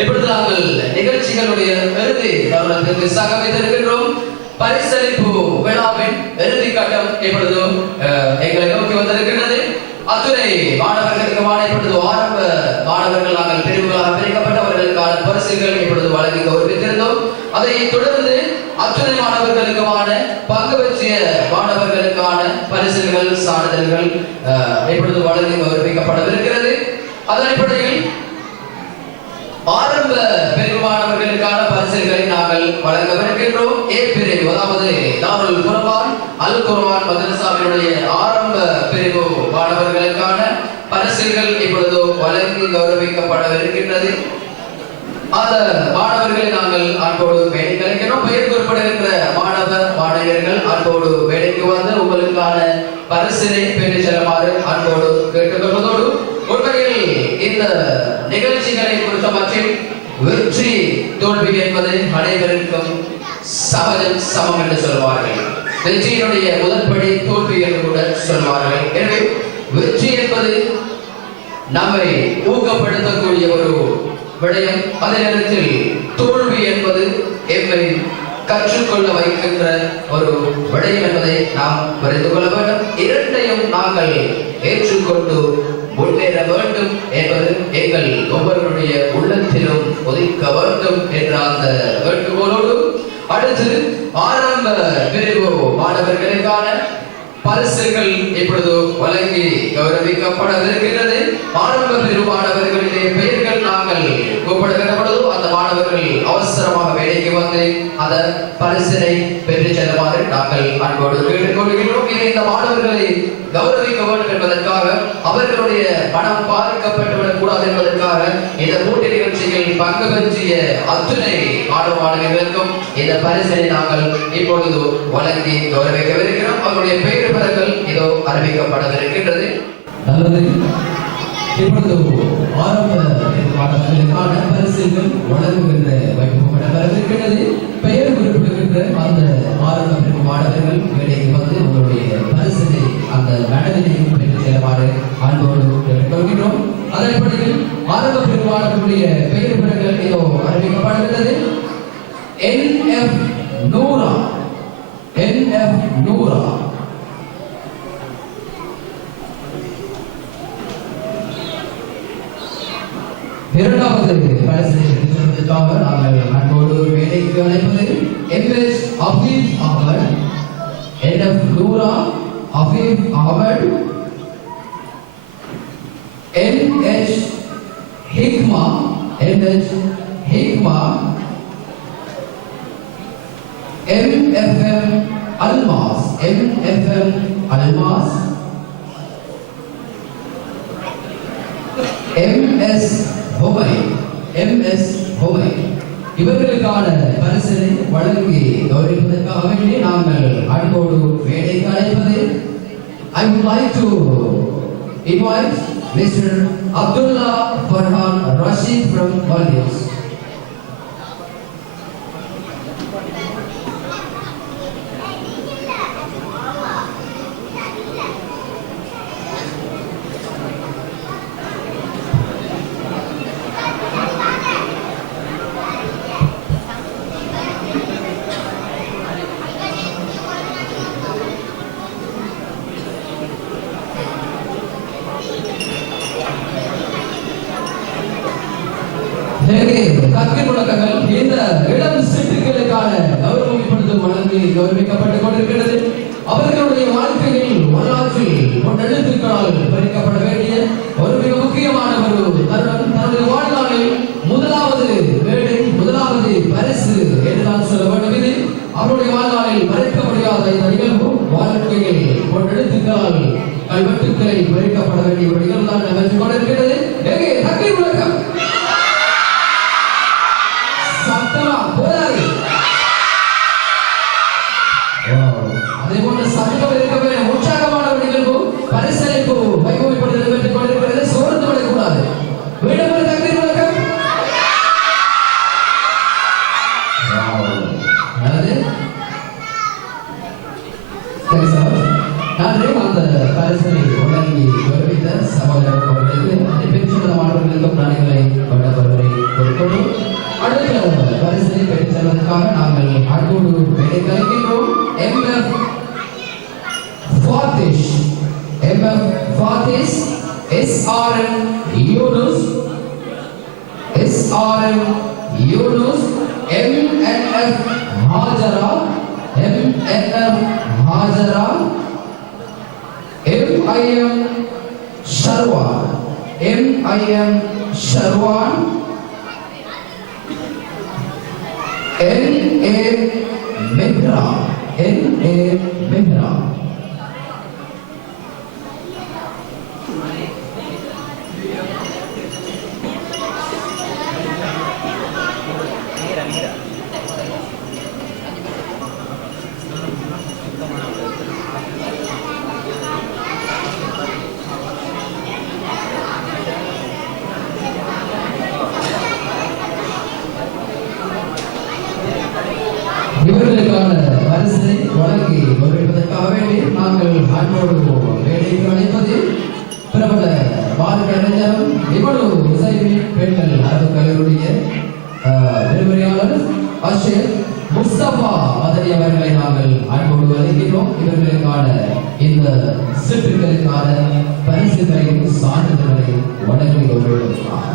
இப்பொழுது நாங்கள் நிகழ்ச்சிகளுடைய இறுதி தருணத்திற்கு சகமித்திருக்கின்றோம். பரிசளிப்பு விழாவின் இறுதி கட்டம் இப்பொழுது எங்களை நோக்கி வந்திருக்கின்றது. அத்துணை மாணவர்களுக்கு இப்பொழுது ஆரம்ப மாணவர்கள் நாங்கள் பிரிவுகளாக பிரிக்கப்பட்டவர்களுக்கான பரிசுகள் இப்பொழுது வழங்கி கௌரவித்திருந்தோம். அதை தொடர்ந்து அத்துணை மாணவர்களுக்குமான பங்கு பற்றிய மாணவர்களுக்கான பரிசுகள் சான்றிதழ்கள் இப்பொழுது வழங்கி கௌரவிக்கப்படவிருக்கிறது. அதன் அடிப்படையில் ஆரம்ப பிரிவு மாணவர்களுக்கான பரிசுகளை நாங்கள் வழங்கவிருக்கின்றோம். ஏ பிரிவு, அதாவது தாருல் குர்ஆன் அல் குர்ஆன் மதரசாவினுடைய ஆரம்ப பிரிவு மாணவர்களுக்கான பரிசுகள் இப்பொழுது வழங்கி கௌரவிக்கப்படவிருக்கின்றது. அந்த மாணவர்களை நாங்கள் அன்போடு மேடைக்கு அழைக்கிறோம். பெயர் குறிப்பிடுகின்ற மாணவர் மாணவியர்கள் அன்போடு மேடைக்கு வந்து உங்களுக்கான பரிசினை பெற்றுச் செல்லுமாறு அன்போடு கேட்டுக்கொள்வதோடு, உண்மையில் இந்த நிகழ்ச்சிகளை பொறுத்தமட்டில் வெற்றி தோல்வி என்பது அனைவருக்கும் சமம் என்று சொல்வார்கள். வெற்றியினுடைய முதற்படி தோல்வி என்று கூட சொல்வார்கள். எனவே வெற்றி என்பது நம்மை ஊக்கப்படுத்தக்கூடிய ஒரு விடயம். அதே நேரத்தில் தோல்வி என்பது எம்மை கற்றுக்கொள்ள வைக்கின்ற ஒரு விடயம் என்பதை நாம் புரிந்து கொள்ள வேண்டும். இரண்டையும் நாங்கள் ஏற்றுக்கொண்டு முன்னேற வேண்டும் என்பது எங்கள் ஒவ்வொருடைய உள்ளத்திலும் ஒதுக்க வேண்டும் என்ற அந்த வேண்டுகோளோடு, அடுத்து ஆரம்ப பிரிவு மாணவர்களுக்கான பரிசுகள் இப்பொழுது வழங்கி கௌரவிக்கப்படவிருக்கிறது. ஆரம்ப பிரிவு மாணவர்களுடைய பெயர்கள் நாங்கள் கூப்பிடுகின்ற பொழுது அந்த மாணவர்கள் அவசரமாக வேலைக்கு வந்து அந்த பரிசினை பெற்றுச் செல்லுமாறு நாங்கள் அன்போடு கேட்டுக்கொள்கிறோம். இந்த மாணவர்களை கௌரவிக்க வேண்டும் என்பதற்காக, அவர்களுடைய மனம் பாதிக்கப்பட்டுவிடக் கூடாது என்பதற்காக இந்த போட்டி நிகழ்ச்சியில் பங்கு பற்றிய அத்துணை மாணவ மாணவிகளுக்கும் இந்த பரிசினை நாங்கள் இப்பொழுது வழங்கி கௌரவிக்கவிருக்கிறோம். அவருடைய பெயர் பலங்கள் இதோ அறிவிக்கப்படவிருக்கின்றது. நல்லது. இப்பொழுது ஆரம்ப மாணவர்களுக்கான பரிசுகள் வழங்குகின்ற வைக்கப்படவிருக்கிறது. பெயர் குறிப்பிடுகின்ற அந்த ஆரம்ப மாணவர்கள் வேலைக்கு வந்து உங்களுடைய பரிசினை அந்த மேடலினையும் பெற்றுச் செல்லுமாறு அன்போடு கேட்டுக்கொள்கிறோம். அதன்படியில் ஆரம்ப பிரிவு மாணவர்களுடைய பெயர் பலங்கள் இதோ அறிவிக்கப்படுகிறது. NF Noora, NF Noora. இரண்டாவது பரிசினை பெற்றுவதற்காக நாங்கள் அன்போடு வேலைக்கு அழைப்பது MS Afif Ahmad, NF Noora Afif Ahmad, NH Hikma, NH Hikma, MFM Almas, MFM Almas, MS ஹுமை, MS ஹுமை. இவர்களுக்கான பரிசினை வழங்கி கௌரவிப்பதற்காக வேண்டி நாங்கள் அன்போடு வேலைக்கு அழைப்பது I would like to invite Mr. Abdullah Farhan Rashid from Maldives. இந்த இளம் சிட்டுகளுக்கான கௌரவம் இப்பொழுது வழங்கி கௌரவிக்கப்பட்டுக் கொண்டிருக்கிறது. அவர்களுடைய வாழ்க்கையில் வரலாற்றில் பொன்னெழுத்துக்களால் பறிக்கப்பட வேண்டிய ஒரு மிக முக்கியமான ஒரு தருணம். தனது வாழ்நாளில் முதலாவது வேலை, முதலாவது பரிசு என்றுதான் சொல்ல வேண்டும். இது அவருடைய வாழ்நாளில் மறைக்க முடியாத இந்த நிகழ்வு. வாழ்க்கையில் பொன்னெழுத்துக்களால் கல்வெட்டுக்களை பறிக்கப்பட வேண்டிய ஒரு நிகழ்வு தான் நடைபெற்றுக் கொண்டிருக்கிறது. தக்கீர் முழக்கம் அதே போன்ற சங்கம் இருக்கவே உற்சாகமான ஒரு நிகழ்வு. பரிசளிப்பு அடுத்த பரிசை பெற்றுச் செல்வதற்காக நாங்கள் அன்போடு வேலை கலைக்கின்றோம். MF Fathish, MF Fathish, SRM Yunus, SRM Yunus, MNF Hajara, MNF Hajara, MIM Sharwan, MIM Sharwan, NA Mehra, NA Mehra. இவர்களுக்கான பரிசினை வழங்கி வருவதற்காக வேண்டி நாங்கள் அன்போடு வேலைக்கு அழைப்பது பிரபல பாடகறிஞரும் இவ்வளவு இசைவின் பெண்கள் அறக்கலையுடைய விரிவுரையாளர் அஷேர் முஸ்தபா மதனி அவர்களை நாங்கள் அன்போடு அழைக்கிறோம். இவர்களுக்கான இந்த சிற்றுகளுக்கான பரிசுகளையும் சான்றிதழ்களையும் வழங்கி வருவதற்காக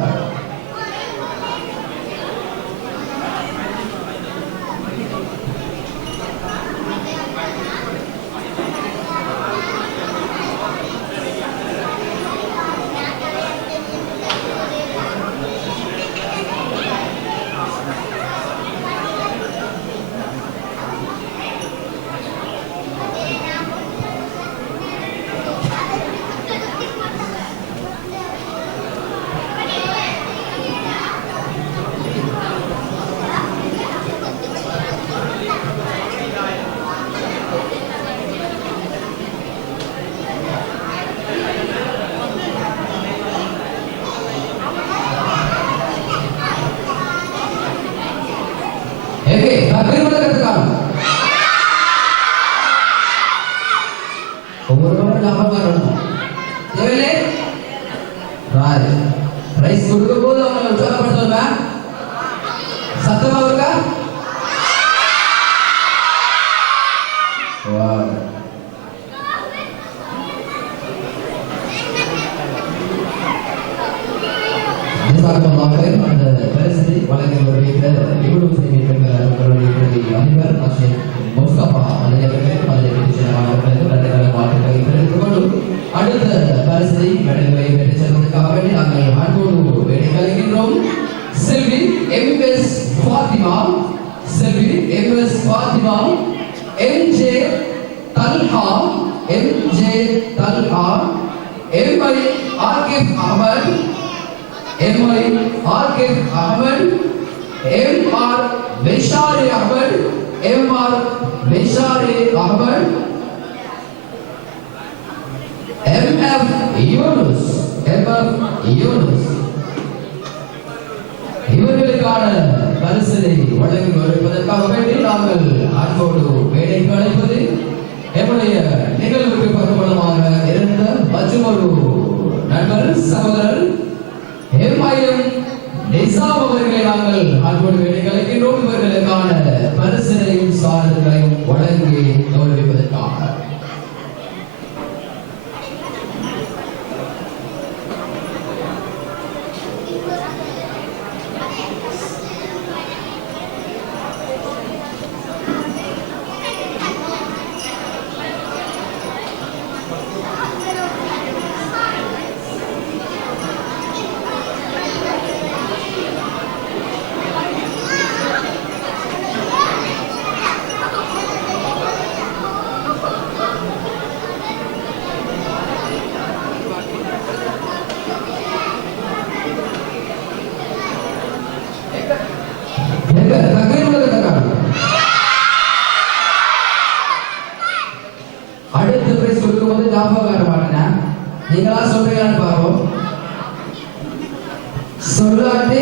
ஒவ்வொருவரும் ஞாபகம் வரணும். தேவையில்லை ரைஸ் கொடுக்கும் போது அவங்க உற்சாகப்படுத்துவாங்க. சத்தமா இருக்கா? அந்த பரிசை வழங்கி வருகின்ற இவ்வளவு செய்தி பெண்கள் அதிபர் அஷேர் முஸ்தபா மதனியவர்களுக்கும் அதை மாணவர்களுக்கும் இரண்டு வாழ்த்துக்களை தெரிவித்துக் கொண்டும் அடுத்த பரிசை மெடல்களை பெற்றுச் செல்வதற்காக வேண்டி நாங்கள் அன்போடு வேலை கலைக்கின்றோம். Selvi MS Fathima, Selvi MS Fathima, MJ Talha, MJ Talha, MI Aqib Ahmed, MI Aqib Ahmed, MR மிஷாரி Ahmed, MR மிஷாரி Ahmed, MF Yunus, MF Yunus. இவர்களுக்கான பரிசினை வழங்கி வருவதற்காக வேண்டி நாங்கள் அன்போடு வேலைக்கு அழைப்பது எம்முடைய நிகழ்வுக்கு பருவமாக இருந்த மற்றொரு நண்பர் சகோதரர் MIM நிசாம் அவர்களை நாங்கள் அன்போடு வேலைக்கு அழைக்கின்றோம். இவர்களுக்கான பரிசினையும் சான்றிதழையும் வழங்கி கௌரவிப்பதற்காக அடுத்த பிரைஸ் கொடுக்கும் போது ஞாபகம் வர மாட்டேன். நீங்களா சொல்றீங்களான்னு பாருவோம். சொல்லாட்டி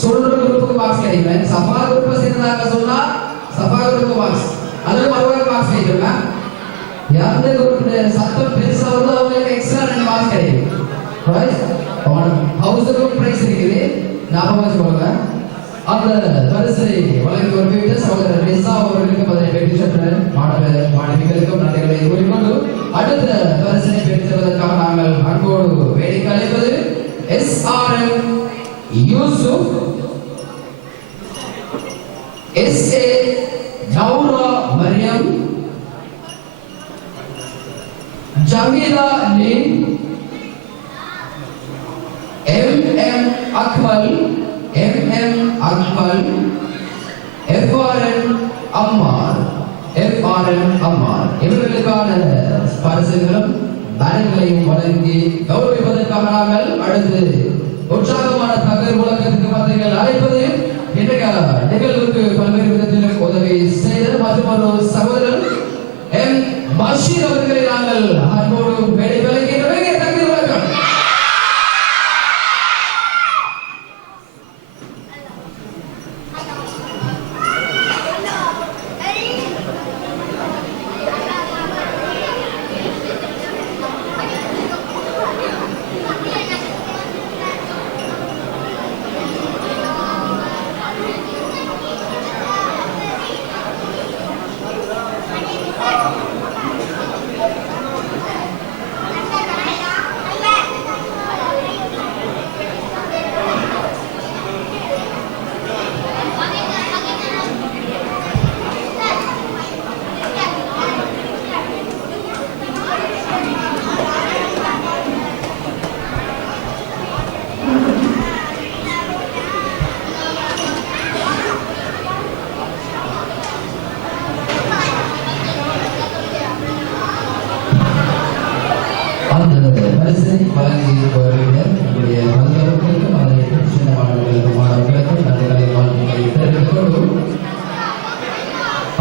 சொல்ற குரூப்புக்கு மார்க்ஸ் கிடைக்கும். சஃபா குரூப்பை சேர்ந்தாங்க சொன்னா சஃபா குரூப்புக்கு மார்க்ஸ், அல்லது மறுபடியும் மார்க்ஸ் கிடைக்குங்க. எந்த குரூப் சத்தம் பெருசா வந்து அவங்களுக்கு எக்ஸ்ட்ரா 2 மார்க்ஸ் கிடைக்கும். ஹவுஸ் குரூப் பிரைஸ் இருக்குது, ஞாபகம் வச்சுக்கோங்க. அந்த பரிசை வழங்கி வருகின்ற சகோதரர் ரிசா அவர்களுக்கு அதனை பெற்று சென்ற மாணவிகளுக்கும் நன்றிகளை கூறிக்கொண்டு அடுத்த பரிசனை பெற்றுவதற்காக நாங்கள் அன்போடு வேடிக்கை அழைப்பது SRM யூசுப், SA ஜவுரா மரியம், ஜமீலா லின், MM அக்மல், FRN அம்மார் இவர்களுக்கான பரிசுகளும் பேனர்களையும் வழங்கி கௌரவிப்பதற்காக நாங்கள் அடுத்து உற்சாகமான தகவல் உலகத்துக்கு பத்திரிகைகள் அழைப்பது இன்றைய நிகழ்வுக்கு பல்வேறு விதத்திலும் உதவி செய்த மற்றொரு சகோதரர் M பஷீர் அவர்களை நாங்கள் அன்போடு வேலை விளக்கின்றோம். தகுதி வழக்கம் பரிசை வழங்கி வருகிற நம்முடைய வந்தவர்களுக்கும் அதனை சின்ன மாணவர்களுக்கும் மாணவர்களுக்கும் நன்றிகளை வாழ்த்துக்களை தெரிவித்துக் கொள்வோம்.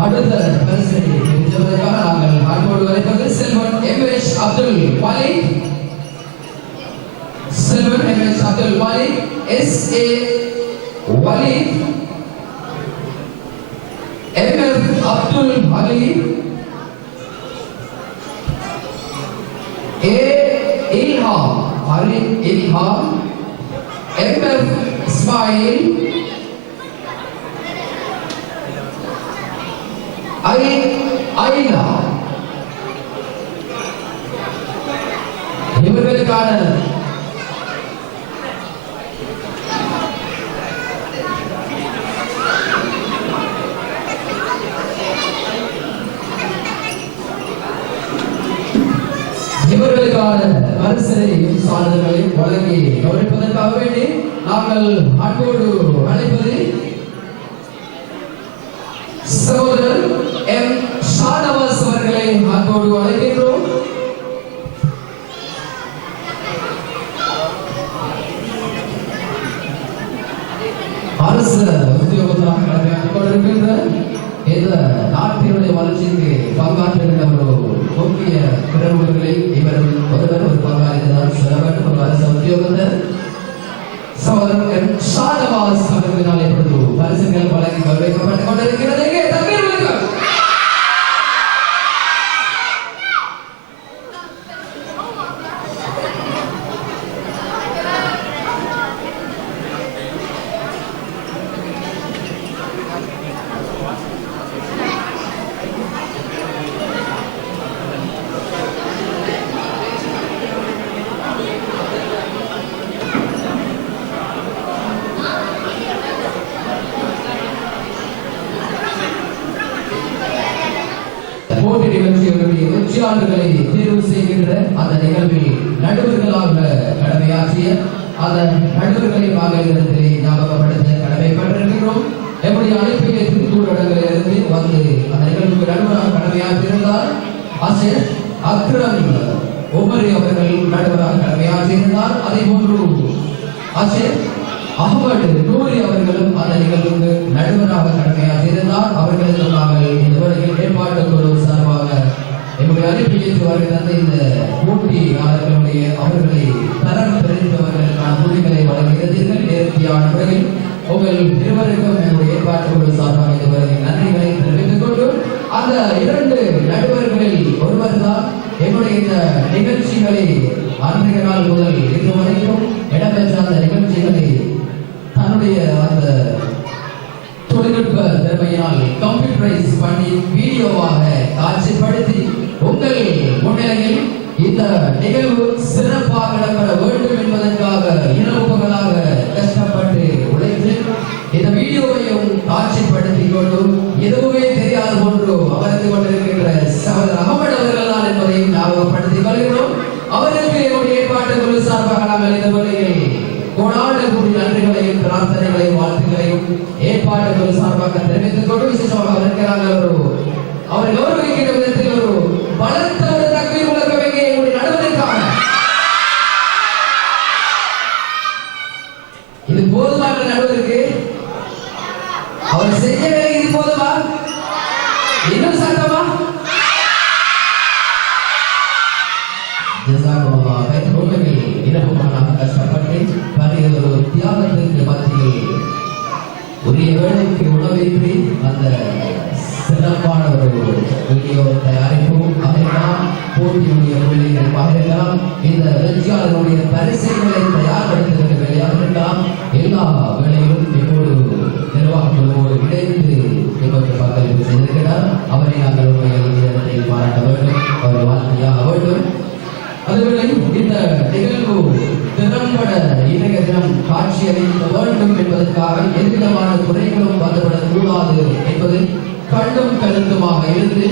அடுத்த பரிசை பெறுவதற்காக நாங்கள் அன்போடு அழைப்பது செல்வன் MH அப்துல் மாலிக், செல்வன் MH Abdul Malik, SA Waleed, MF Abdul Malik, Ilham, MF Ismail, Aina இவர்களுக்கான பரிசையும் சான்றிதழ்களை வழங்கி கௌரவிப்பதற்காக வேண்டி நாங்கள் அன்போடு அழைப்பது சகோதரர் M ஷானவாஸ் அவர்களை அன்போடு அழைக்கின்றோம். அரசு உத்தியோகத்தாக கடமையாற்றிக் கொண்டிருக்கின்ற இந்த நாட்டினுடைய வளர்ச்சிக்கு பங்காற்றுகின்ற ஒரு முக்கிய பிறர்களில் இவரும் ஒருவர் ஒரு பங்காளிதான் சொல்ல வேண்டும். ஒரு அரசு உத்தியோகத்தர் சகோதரர் M ஷானவாஸ் அவர்களினால் இப்பொழுது பரிசுகள் வழங்கி கௌரவிக்கப்பட்டுக் கொண்டிருக்கிறது. போட்டி நிகழ்ச்சிகளுடைய வெற்றியாளர்களை தேர்வு செய்கின்ற அந்த நிகழ்வில் நடுவர்களாக கடமையாற்றிய அதன் நடுவர்களை இடத்திலே ஞாபகப்படுத்த கடமைப்பட்டிருக்கிறோம். எப்படி அழைப்பிலே திருத்தூர் இடங்களிலிருந்து வந்து அந்த நிகழ்வுக்கு நடுவராக கடமையாற்றியிருந்தார். ஆசிரியர் அக்ரம் உமரி அவர்கள் நடுவராக கடமையாற்றியிருந்தார். அதே போன்று ஆசிரியர் அஹ்மத் நூரி அவர்களும் அந்த நிகழ்வுக்கு நடுவராக கடமையாற்றியிருந்தார். அவர்களுக்கு நாங்கள் இதுவரையில் மேம்பாட்டு குழு சார்பாக எங்களுடைய அறிவியல் வருகின்ற இந்த போட்டியாளர்களுடைய அவர்களை தரம் தெரிந்தவர்களுக்கான புள்ளிகளை வழங்குகிறீர்கள். நேர்த்தியான முறையில் உங்கள் இருவருக்கும் எங்களுடைய ஏற்பாட்டு குழு சார்பாக இதுவரையில் நன்றிகளை தெரிவித்துக் கொண்டு அந்த இரண்டு நடுவர்களில் ஒருவர் தான் எங்களுடைய இந்த நிகழ்ச்சிகளை அன்றைய நாள் முதல் இதுவரைக்கும் இடம்பெற்ற அந்த நிகழ்ச்சிகளை தன்னுடைய அந்த வாழ்த்துக்களையும் ஏற்பாடுகள் சார்பாக தெரிவித்துக் கொண்டு விசேஷமாக இருக்கிறார்கள். அவரை கௌரவிக்கின்ற விதத்தில் ஒரு பலத்த ஒரு தக்பீர் முழக்க வேண்டிய எங்களுடைய நடுவதற்காக இது போதுமான நடுவருக்கு அவர் செஞ்ச வேலை இது போதுமா? இன்னும் சத்தமா? கஷ்டப்பட்டு பணியதொரு தியாகத்திற்கு மத்தியில் உரிய வேலைக்கு உணவின்றி அந்த சிறப்பான ஒரு வீடியோ தயாரிப்பும் அதெல்லாம் போட்டியுடைய பிள்ளைகள் பகிரலாம், இந்த வெற்றியாளருடைய பரிசுகளை தயார்படுத்துகின்ற வேலையாக இருக்கலாம். எல்லா வேலையிலும் இப்போது நிர்வாக குழுவோடு இணைந்து எங்களுக்கு பங்களிப்பு செய்திருக்கிறார். அவரை நாங்கள் இடத்தை பாராட்ட வேண்டும், அவரை வாழ்க்கையாக வேண்டும். அதுவேளை இந்த நிகழ்வு திறம்பட இணைய தினம் காட்சியளிக்க வேண்டும் என்பதற்காக எந்தவிதமான குறைகளும் வந்துவிடக் கூடாது என்பது கண்ணும் கருத்துமாக இருந்து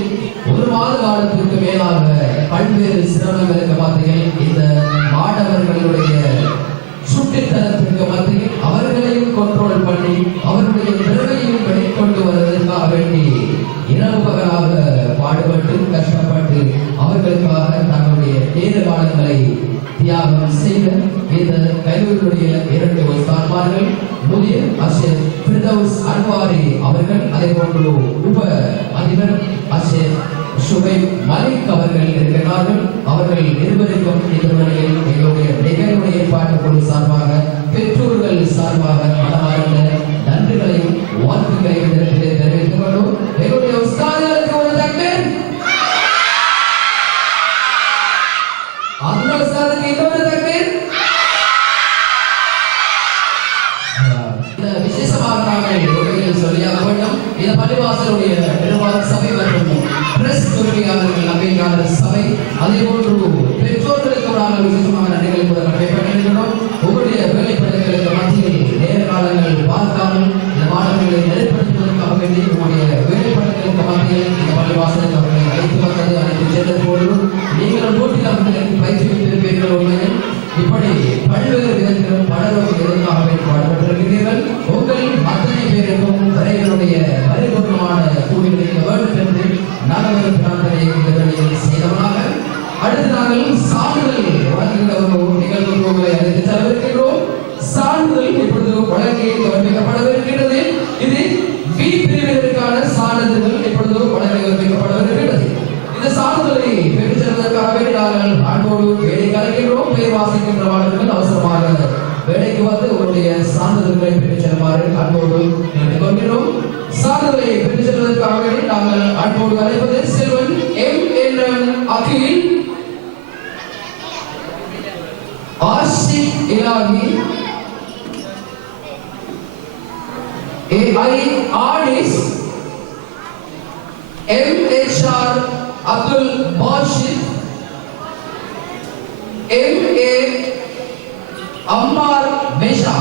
ஒரு மாத காலத்திற்கு மேலாக பல்வேறு சிரமங்களுக்கு மத்தியில் இந்த மாணவர்களுடைய சுட்டித்தனத்திற்கு மத்தியில் அவர்களையும் கண்ட்ரோல் பண்ணி அவர்களுடைய திறமையும் வெளிக்கொண்டு வருவதற்காக வேண்டி இரவு பகலாக பாடுபட்டு கஷ்டப்பட்டு அவர்களுக்காக தங்களுடைய நேர காலங்களை தியாகம் செய்த இந்த கல்லூரியுடைய 2 உஸ்தாத்மார்கள் முதிய ஆசிரியர் ஃபிர்தௌஸ் அன்வாரி அவர்கள், அதே போன்று உப அதிபர் ஆசிரியர் ஷுபைப் மலிக் அவர்கள் இருக்கிறார்கள். அவர்கள் இருவருக்கும் இந்த வேளையில் எங்களுடைய நிகழ்வுடைய ஏற்பாட்டு குழு சார்பாக பெற்றோர்கள் சார்பாக மனமார்ந்த நன்றிகளையும் வாழ்த்துக்களையும் தெரிவித்துக் கொண்டோம். எங்களுடைய உஸ்தாதுகளுக்கு ஒரு தக்பீர், அந்த உஸ்தாதுக்கு இன்னொரு தக்பீர். இந்த விசேஷமாக நாங்கள் சொல்லியாக வேண்டும். இந்த பள்ளிவாசலுடைய நிர்வாக சபை மற்றும் பிரஸ் உரிமையாளர்கள் நம்பிக்கையாளர் சபை, அதே போன்று பெற்றோர்களுக்கு நாங்கள் விசேஷமாக நன்றிகளை கைப்பற்றிருக்கிறோம். உங்களுடைய வேலைப்படைகளுக்கு மத்தியில் நேர காலங்கள் பார்க்காமல் இந்த மாணவர்களை நெருப்படுத்துவதற்காக வேண்டி உங்களுடைய வேலைப்படைகளுக்கு மத்தியில் இந்த பள்ளிவாசலுக்கு அவர்களை அழைத்து வந்தது அனைத்து சேர்ந்த போது நீங்கள் போட்டியில் அவர்களுக்கு பயிற்சியிருப்பீர்கள். உண்மையில் இப்படி பல்வேறு விதத்திலும் பலரும் எதிர்க்காக பாடுபட்டிருக்கிறீர்கள். உங்கள் அத்தனை பேருக்கும் தலைவருடைய பரிபூர்ணமான கூலிகளுக்கு வேண்டும் என்று நாங்கள் பிரார்த்தனை செய்தவனாக அடுத்து நாங்கள் சான்றிதழ் வழங்குகின்ற ஒரு நிகழ்வுகளை அழைத்து செலவிருக்கிறோம். சான்றிதழ் இப்பொழுது வழங்கி கவனிக்கப்படவிருக்கிறது. இது பி பிரிவினருக்கான சான்றிதழ்கள் இப்பொழுது வழங்கி கவனிக்கப்படவிருக்கிறது. இந்த சான்றிதழை பெற்றுச் செல்வதற்காக நாங்கள் அன்போடு வேலை கலைக்கிறோம். பெயர் வாசிக்கின்ற மாணவர்கள் அவசரமாக வேலைக்கு வந்து உங்களுடைய சான்றிதழ்களை பெற்றுச் செல்லுமாறு அன்போடு கேட்டுக்கொள்கிறோம். சான்றிதழை பெற்றுச் செல்வதற்காக நாங்கள் அன்போடு அழைப்பது செல்வன் M.N. Akhil, Ashik Ilahi, A.I. Anis, M.H.R. Abdul Basith, M.A. Ammar Mesha.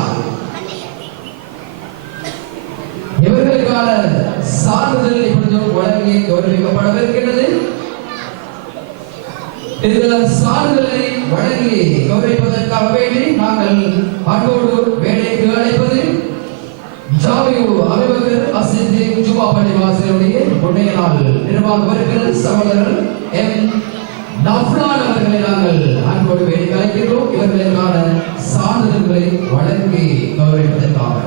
இவர்களுக்கான சான்றிதழ் இப்பொழுது வழங்கி கௌரவிக்கப்படவிருக்கிறது. இந்த சான்றிதழை வழங்கி கௌரவிப்பதற்காக வேண்டி நாங்கள் அன்போடு வேலைக்கு அழைப்பது ஜாமிஉ அபூபக்கர் அஸ்-சித்திக் ஜுமா பள்ளிவாசலுடைய முன்னைய நாள் நிர்வாக உறுப்பினர் சகோதரர் M. நஃப்லான் அவர்களை நாங்கள் அன்போடு வேலைக்கு அழைக்கிறோம். இவர்களுக்கான சான்றிதழ்களை வழங்கி கௌரவிப்பதற்காக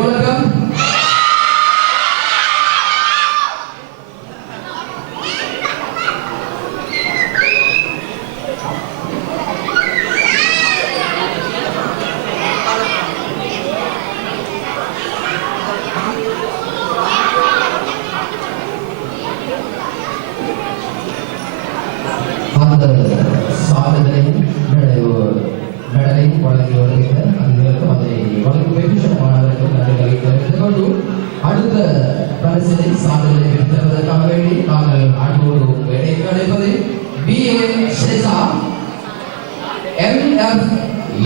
வணக்கம். அந்த சாதனையும் நடனை வழங்கி வருகிற அதிகளுக்கும் அதை வழங்கி பெற்ற மாணவர்களுக்கு நன்றிகளை தெரிவித்துக் கொண்டு அடுத்த பரிசினை சாதனை பெறுவதற்காக வேண்டி நாங்கள் அன்போடு வேலைக்கு அழைப்பது B.A. ஷேசா, M.F.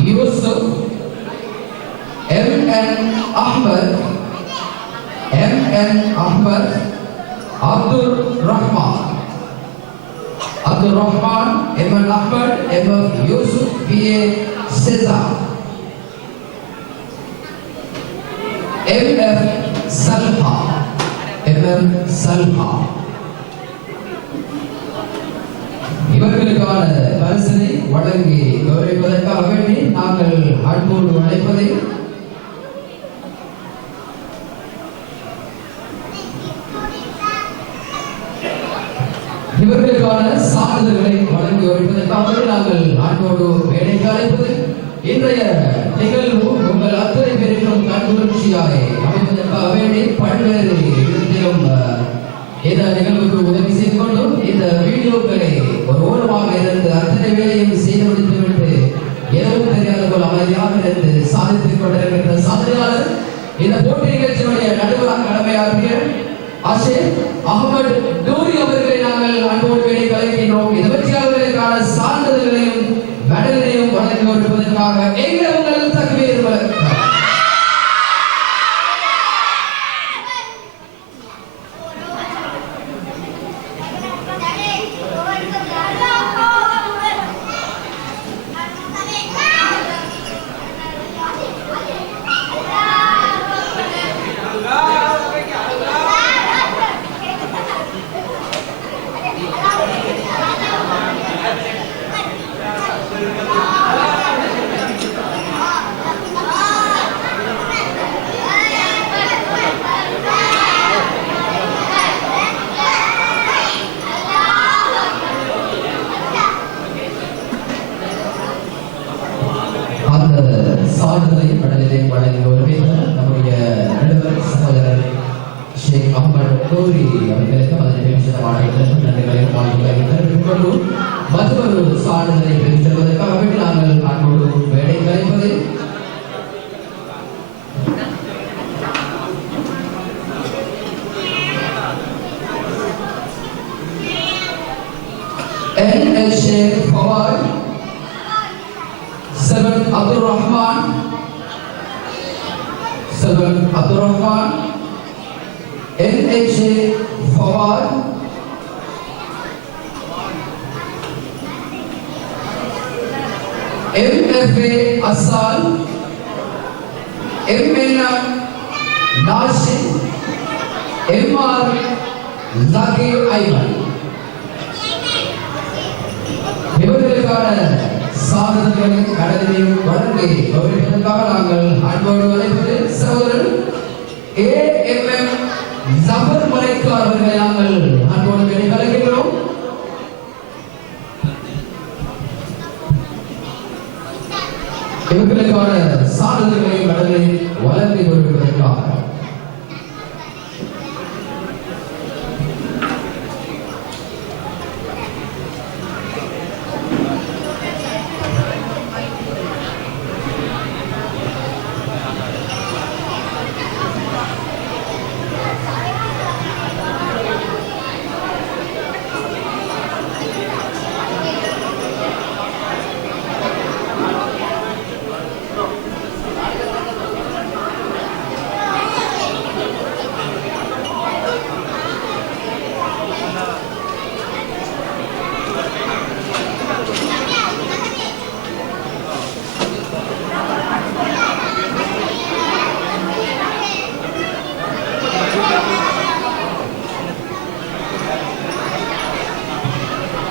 Yusuf, M.N. Ahmad, M.N. Ahmad Ahmad Abdul Rahman M.N. Ahmad M.F. Yusuf B.A. Cesar M.F. Salha M.M. Salha இவர்களுக்கான பரிசினை வழங்கி கௌரவிப்பதற்காக வேண்டி நாங்கள் அன்போடு அழைப்பதை இவர்களுக்கான சான்றிதழ்களை வழங்கி வருவதற்காக நாங்கள் அன்போடு வேலைக்கு அழைப்பது இன்றைய நிகழ்வு உங்கள் அத்தனை பேருக்கும் கண்குளிர்ச்சியாக அமைப்பதற்காக வேண்டி பல்வேறு இடத்திலும் இந்த நிகழ்வுக்கு உதவி செய்து கொண்டும் இந்த வீடியோக்களை ஒரு ஓரமாக இருந்து அத்தனை வேலையும் செய்து முடித்துவிட்டு எதுவும் தெரியாத போல் அமைதியாக இருந்து சாதித்துக் கொண்டிருக்கின்ற சாதனையாளர் இந்த போட்டி நிகழ்ச்சியினுடைய நடுவராக கடமையாற்றிய ஆஷிப் அகமது டூரி அவர்களை நாங்கள் அன்போடு வேலை கலைக்கின்றோம். இந்த வெற்றியாளர்களுக்கான சான்றிதழ்களையும் மெடலையும் வழங்கி வருவதற்காக எங்கள் உங்கள் தகுதியில் சான்றிதழை மெடலை வழங்கி வருகின்ற நம்முடைய நடுவர் சகோதரர் ஷேக் அஹ்மத் டூரி அவர்களுக்கு நன்றிகளையும் வாழ்த்துக்களையும் தெரிவித்துக் கொண்டு மற்றொரு சான்றிதழை பெற்றுச் செல்வதற்காக வேண்டி நாங்கள் அன்போடு வேலை கலைப்பது N.L. Sheikh Fawad 7 Abdul Rahman N.H. Fawad M.F.A. Asal M.N. Nasir M.R. Zakir Ayman இவர்களுக்கான சாதனைகளையும் கடனையும் வழங்கி கௌரவிப்பதற்காக நாங்கள் அன்போடு அழைப்பது சகோதரர் A.M.M. ஜஃபர் மலைக்கார் அவர்களை நாங்கள் அன்போடு வேலை கலைக்கின்றோம். இவர்களுக்கான சாதனைகளையும் கடனை வழங்கி கௌரவிப்பதற்காக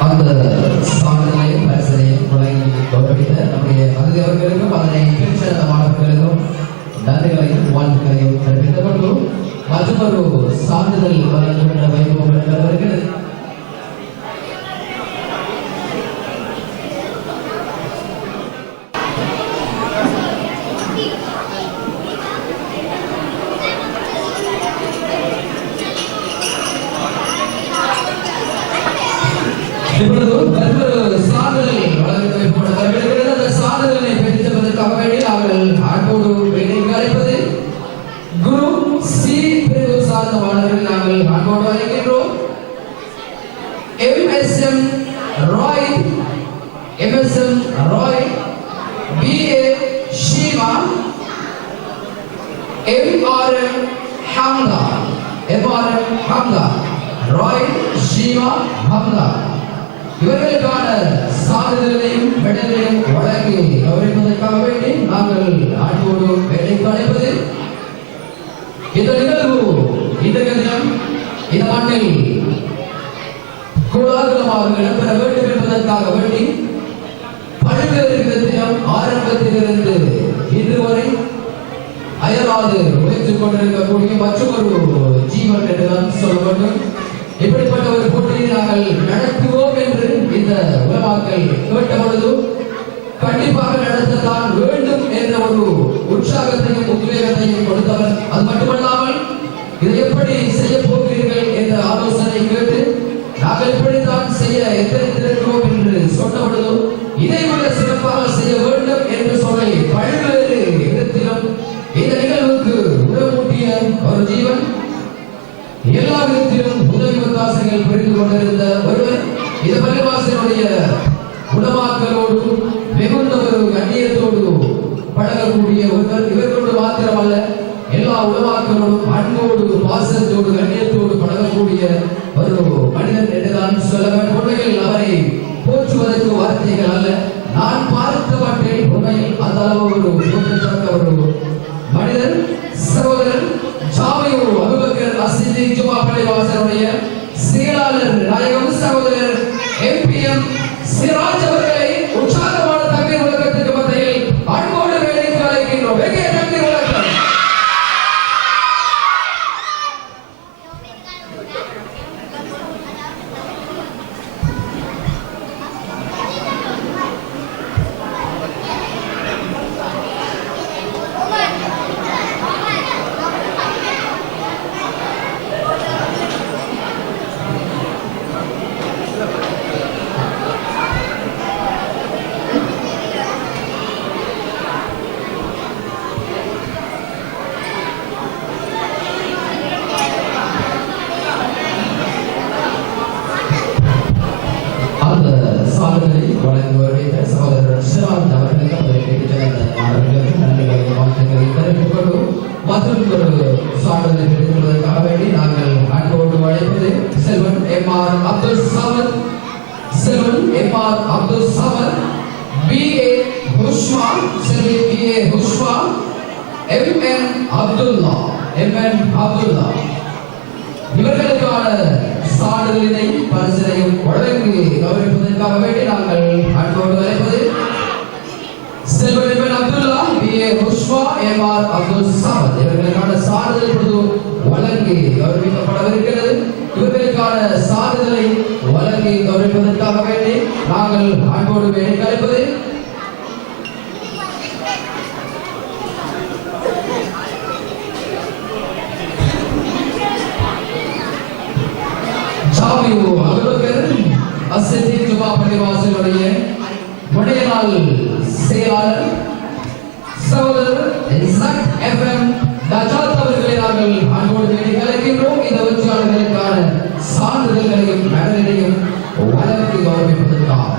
அந்த சான்றிதழையும் பரிசையும் வழங்கி கௌரவித்த நம்முடைய அதிகாரிகளுக்கும் அதனை பெற்ற மாணவர்களுக்கும் நன்றிகளையும் வாழ்த்துக்களையும் தெரிவித்துக் கொண்டு மற்றொரு சான்றிதழ் வழங்குகின்ற வைபவம் வருகிறது. சாதனை பெற்றுவதற்காக வேண்டி நாங்கள் அன்போடு வேலை அழைப்பது குரு சி பிரிவு சார்ந்த மாணவர்கள் நாங்கள் அன்போடு ராய் ஷீமா ஹம்தா இவர்களுக்கான சான்றிதழையும் மெடலையும் வழங்கி கௌரவிப்பதற்காக வேண்டி நாங்கள் அன்போடு வேலைக்கு அழைப்பது இந்த நிகழ்வு இந்த தினம் இந்த மண்ணில் கோலாகலமாக இடம்பெற வேண்டும் என்பதற்காக வேண்டி பல்வேறு விதத்திலும் ஆரம்பத்திலிருந்து இன்று வரை அயராது உழைத்துக் கொண்டிருக்கக்கூடிய மற்றொரு ஜீவன் என்றுதான் சொல்ல வேண்டும். இப்படிப்பட்ட ஒரு போட்டியை நாங்கள் நடத்துவோம் என்று இந்த உலமாக்கள் கேட்ட பொழுது கண்டிப்பாக நடத்தத்தான் வேண்டும் என்ற ஒரு உற்சாகத்தையும் உத்வேகத்தையும் கொடுத்தவர். அது மட்டுமல்லாமல் இதை எப்படி செய்ய போகிறீர்கள் என்ற ஆலோசனை கேட்டு நாங்கள் இப்படித்தான் செய்ய எத்தனைத்திருக்கிறோம் என்று சொன்ன பொழுது இதைவிட சிறப்பாக செய்ய வேண்டும் என்று சொல்லி பல்வேறு விதத்திலும் இந்த நிகழ்வுக்கு உணவூட்டிய ஒரு ஜீவன், எல்லா விதத்திலும் உதவி ஒத்தாசைகள் புரிந்து கொண்டிருந்த ஒருவர், இந்த பள்ளிவாசனுடைய உணவாக்களோடு மிகுந்த ஒரு கண்ணியத்தோடு பழகக்கூடிய ஒருவர். இவர்களோடு மாத்திரமல்ல, எல்லா உணவாக்களோடும் அன்போடு பாசத்தோடு கண்ணியத்தோடு பழகக்கூடிய ஒரு மனிதன் என்றுதான் சொல்ல வேண்டும். உண்மையில் அவரை போற்றுவதற்கு வார்த்தைகள் அல்ல, நான் பார்த்தவற்றில் உண்மையில் அந்த அளவு ஒரு போற்றத்தக்க ஒரு மனிதன். சகோதரன் ஜாமியூர் அபூபக்கர் அஸ்ஸிதி ஜுமா பள்ளிவாசலுடைய செயலாளர் நாயகம் சகோதரர் எம்பிஎம் சிராஜ் அவர்களை உற்சாகமான தண்ணீர் உலகத்துக்கு மத்தியில் அன்போடு வேலைக்கு அழைக்கின்றோம். வெகு தண்ணீர் உலகம் சகோதரர் சிராஜ் அவர்களுக்கு மற்றொரு சான்றிதழை பெற்றுக்கொள்வதற்காக வேண்டி நாங்கள் அன்போடு அழைப்பது செல்வன் எம்.ஆர். அப்துல் சமத், செல்வன் எம்.ஆர். அப்துல் சமத், பி.ஏ. ஹுஷ்மா, செல்வி பி.ஏ. ஹுஷ்மா, எம்.என். அப்துல்லா, எம்.என். அப்துல்லா இவர்களுக்கான சான்றிதழினை பரிசினையும் வழங்கி கௌரவிப்பதற்காக வேண்டி நாங்கள் அன்போடு அழைப்பது செல்வன் எம்.என். அப்துல்லா, பி.ஏ. ஹுஷ்மா, எம்.ஆர். அப்துல் சமத் இவர்களுக்கான சான்றிதழ் இப்பொழுது வழங்கி கௌரவிக்கப்படவிருக்கிறது. இவர்களுக்கான சான்றிதழை வழங்கி கௌரவிப்பதற்காக வேண்டி நாங்கள் அன்போடு வேண்டி அழைப்பது ஜாமியூர் அபூபக்கர் அஸ்ஸிதி ஜுமா பள்ளிவாசலுடைய முனையநாள் செயலாளர் சகோதரர் இஸ்ஹாக் எஃப்எம் நஜாத் அவர்களை நாங்கள் அன்போடு வேண்டி அழைக்கின்றோம். இந்த வெற்றியாளர்களுக்கான சான்றிதழ்களையும் மெடலையும் வழங்கி கௌரவிப்பதற்காக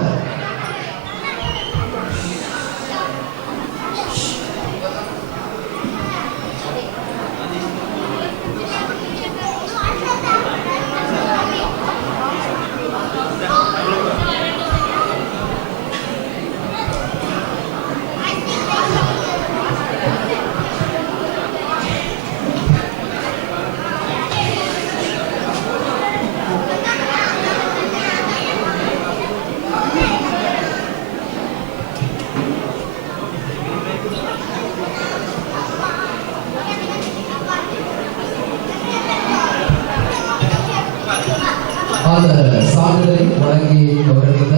சான்றிதழை வழங்கி கௌரவித்த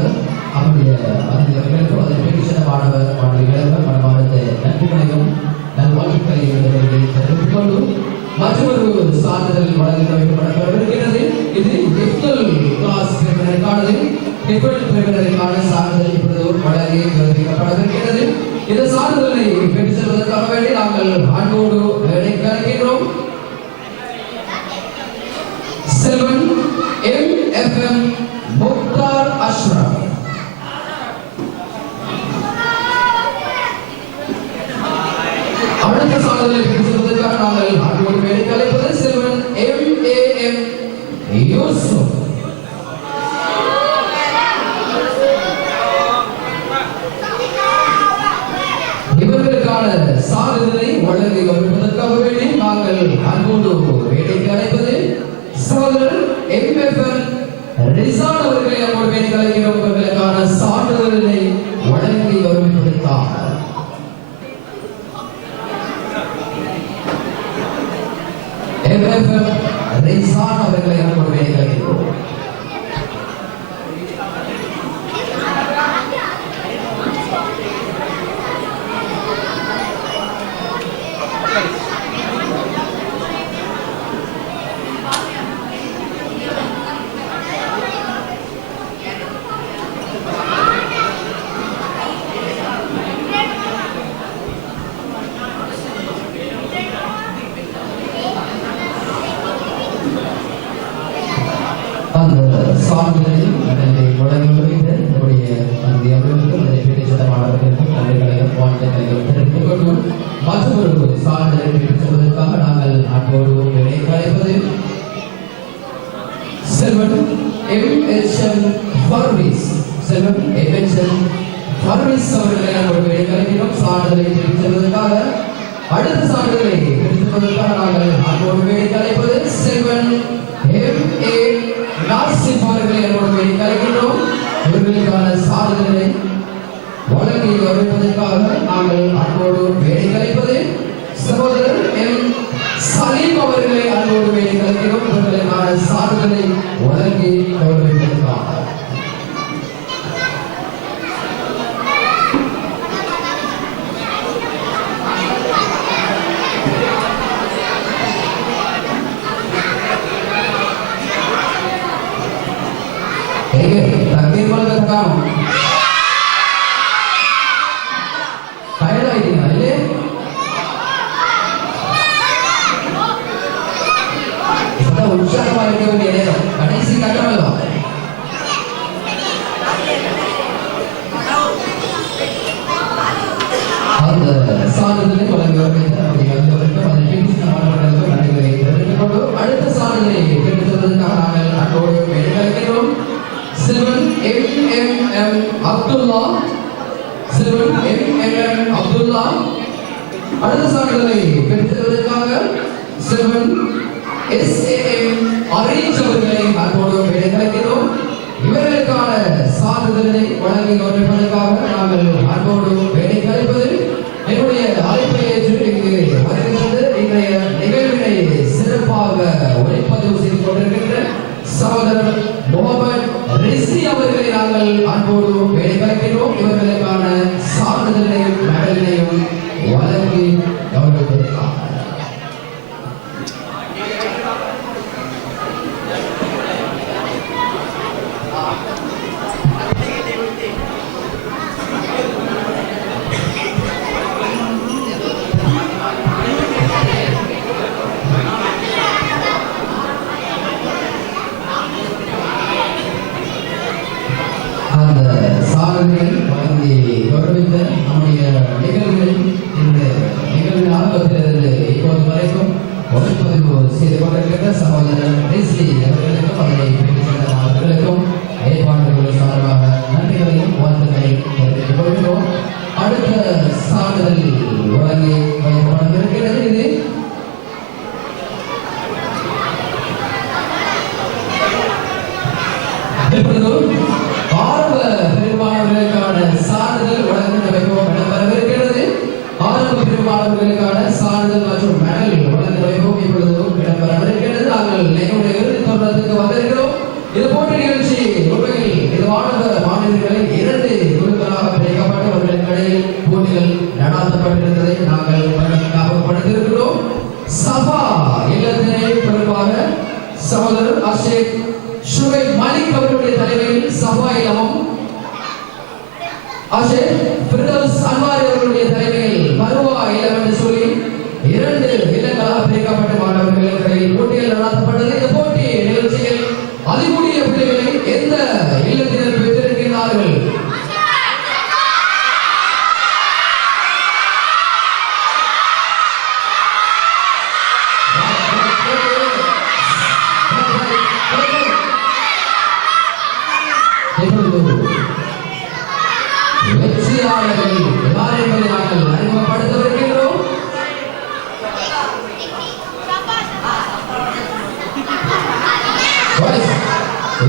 அவருடைய அதிகாரிகளுக்கும் அதை பேசின மாணவர் மாணவிகளுக்கும் மனமார்ந்த நன்றிகளையும் நல்வாழ்த்துக்களையும் தெரிவித்துக் கொண்டு மற்றொரு சான்றிதழ் வழங்கி கௌரவிக்கப்படவிருக்கிறது. இது எஃப்எல் கிளாஸ் பிரிவினருக்கானது. எஃப்எல் பிரிவினருக்கான சான்றிதழ் இப்பொழுது வழங்கி கௌரவிக்கப்படவிருக்கிறது. இந்த சான்றிதழை பெற்று செல்வதற்காக வேண்டி நாங்கள் அன்போடு வேலைக்கு அழைக்கின்றோம். செல்வன் எம்.எஃப்.எம். முக்தார் அஷ்ரப், அடுத்த சான்றிதழை பெற்று செல்வதற்காக நாங்கள் அன்போடு வேலைக்கு அழைப்பது செல்வன் எம்.ஏ.எம். யூசுப். இவர்களுக்கான சான்றிதழை வழங்கி வருவதற்காக வேண்டி நாங்கள் அன்போடு வேலைக்கு அழைப்பது சகோதரர் MFL ரிசான் அவர்களை அன்போடு வேலைக்கு அழைக்கிறோம். இவர்களுக்கான சான்றிதழை வழங்கி வருவதற்காக MFL ரிசான் அவர்களை அன்போடு வேலைக்கு அழைக்கிறோம். அந்த சான்றிதழில் நடத்தை வழங்குவதை நம்முடைய தந்தை அவர்களுக்கும் பெரிய மாணவர்களுக்கும் நன்றிகளையும் வாழ்த்துக்களையும் தெரிவித்துக் கொள்வோம். மற்றொரு சான்றிதழை பெற்றுச் செல்வதற்காக நாங்கள் அன்போடு வேலைக்கு அழைப்பது செல்வன் MHM ஃபர்வீஸ். செல்வன் MHM ஃபர்வீஸ் அவர்களை அன்போடு வேலைக்கு அழைக்கிறோம். சான்றிதழை பெற்றுச் செல்வதற்காக அடுத்த சான்றிதழை பெற்றுச் செல்வதற்காக நாங்கள் அன்போடு வேலைக்கு அழைப்பது செல்வன் MA நாசிப் அவர்களை அன்போடு வேலைக்கு அழைக்கிறோம். இவர்களுக்கான சான்றிதழை வழங்கி வருவதற்காக நாங்கள் அன்போடு வேலைக்கு அழைப்பது சகோதரர் M சலீம் அவர்களை அன்போடு வேலைக்கு அழைக்கிறோம். இவர்களுக்கான சான்றிதழை வழங்கி கௌரவிப்பதற்காக தண்ணீர் வழங்கத்தான் டயர்டாயிட்டீங்களா இல்லையே? இப்பதான் உற்சாகமா இருக்க வேண்டிய நேரம், கடைசி கட்டமெல்லாம் அந்த சான்றிதழை வழங்கி வருவதற்கும் அதை பிடித்த மாணவர்களுக்கும் நன்றிகளை தெரிவித்துக் கொண்டு அடுத்த சான்றிதழை பெற்றுச் செல்வதற்காக நாங்கள் அன்போடு வேலைக்கிறோம். செல்வன் MM அப்துல்லா. செல்வன் MM அப்துல்லா அடுத்த சான்றிதழை பெற்றுச் செல்வதற்காக செல்வன் SAM அரேஞ்ச் அவர்களை அன்போடு வேலைக்கிறோம். இவர்களுக்கான சான்றிதழை வழங்கி கௌரவிப்பதற்காக நாங்கள் அன்போடு வேலைக்கு அழைப்பது என்னுடைய அழைப்பை ஏற்று இங்கு வருகிறது இன்றைய நிகழ்வினை சிறப்பாக ஒளிப்பதிவு செய்து கொண்டிருக்கின்ற சகோதரர் முகமது ரிஸ்வி அவர்களை நாங்கள் அன்போடு வேலைக்கு அழைக்கிறோம். இவர்களுக்கான சான்றிதழையும் மெடலையும் வழங்கி கௌரவிப்பதற்காக அந்த சாதனையை வழங்கி கௌரவித்த நம்முடைய நிகழ்வுகளில் இந்த நிகழ்வின் ஆரம்பத்திலிருந்து இப்போது வரைக்கும் ஒளிப்பதிவு செய்து கொண்டிருக்கின்ற சகோதரர் ரிஸ்வி அவர்களுக்கும் அதனை அவர்களுக்கும் ஏற்பாடுகள் சார்பாக நன்றிகளையும் வாழ்த்துக்களையும் தெரிவித்துக் கொள்கிறோம். அடுத்த சான்றிதழ் வழங்கி வைக்கப்பட்டிருக்கிறது. இது ஆரம்ப பெருமானவர்களுக்கான சான்றிதழ் வழங்குகின்ற வைபவம் இடம்பெறவிருக்கிறது. ஆரம்ப பெருமானவர்களுக்கான சான்றிதழ் மற்றும் மெடல் வழங்குகின்ற வைபவம் இப்பொழுதும் இடம்பெறவிருக்கிறது. நாங்கள் எங்களுடைய இறுதி தருணத்துக்கு வந்திருக்கிறோம். இது போன்ற நிகழ்ச்சி உண்மையில் இது மாணவர்களை 2 குழுக்களாக பிரிக்கப்பட்டு அவர்களுக்கு இடையில் போட்டிகள் நடாத்தப்பட்டிருந்ததை நாங்கள் ஞாபகப்படுத்தியிருக்கிறோம். சபா இல்லத்தினை பொறுப்பாக சகோதரர் அஷேக் ஷுவைப் மலிக் அவர்களுடைய தலைமையில் சபா இல்லமும் அஷேக் ஃபிர்தௌஸ் அன்வாரி அவர்களுடைய தலைமையில் மருவா இல்லம் என்று சொல்லி 2 இல்லங்களாக பிரிக்கப்பட்ட மாணவர்களுக்கு இடையில் போட்டிகள் நடாத்தப்பட்டது. இந்த போட்டி நிகழ்ச்சியில் அதிகூடிய பிள்ளைகளை எந்த இல்லத்தினர் பெற்றிருக்கிறார்கள்?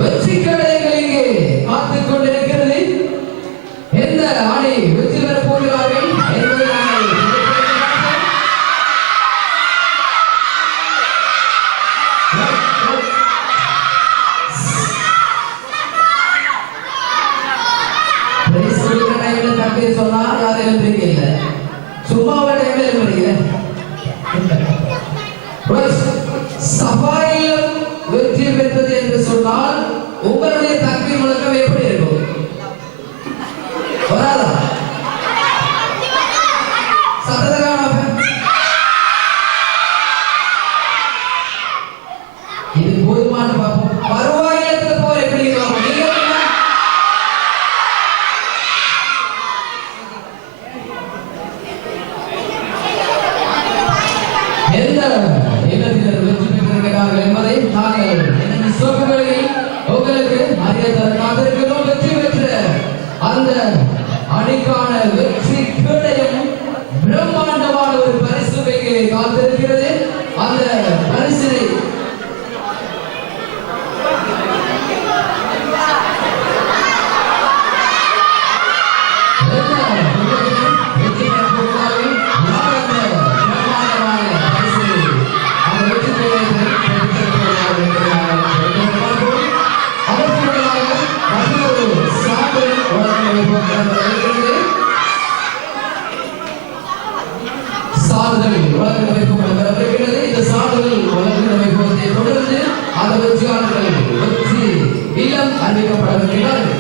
வெற்றி கடைகள் இங்கே காத்துக் கொண்டிருக்கிறது. எந்த அணி வெற்றி பெறப் போகிறார்கள் என்பதை நாங்கள் சொன்னா யாரும் எழுந்திருக்கீங்க, சும்மா டைம்ல எழுந்திருக்கீங்க. சபையில் வெற்றி பெற்றது என்று சொன்னால் உங்களுடைய தக்பீர் முழக்கம் எப்படி இருக்கும்? வராதா? இது போதுமான பார்ப்போம். பருவாயிலத்துல போற எப்படி என்பதை நாங்கள் உங்களுக்கு அறியதற்காக வெற்றி பெற்ற அந்த அணிக்கான வெற்றி கேடயம் பிரம்மாண்டமான ஒரு பரிசு வைக்க காத்திருக்கிறது. அந்த பரிசினை அறிவிக்கப்படவிருக்கிறார்கள்.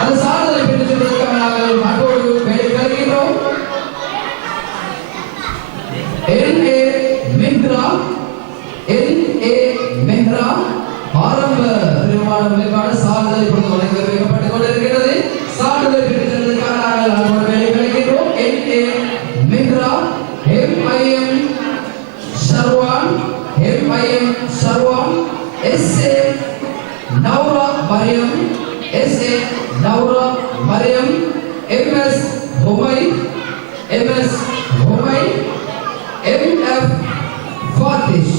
அந்த சாதனை பெற்றுச் செல்வதற்காக நாங்கள் அன்போடு கேட்கிறோம். மெஹ்ரா ஆரம்ப திருமணங்களுக்கான சான்றிதழ் இப்பொழுது வழங்கப்பட்டுக் கொண்டிருக்கிறது. சான்றிதழ் பெற்றுச் செல்வதற்காக நாங்கள் அன்போடு கேட்கிறோம். Mehra Sharvan SA Naura Mariam SA Naura Mariam MS Humai MF Fathish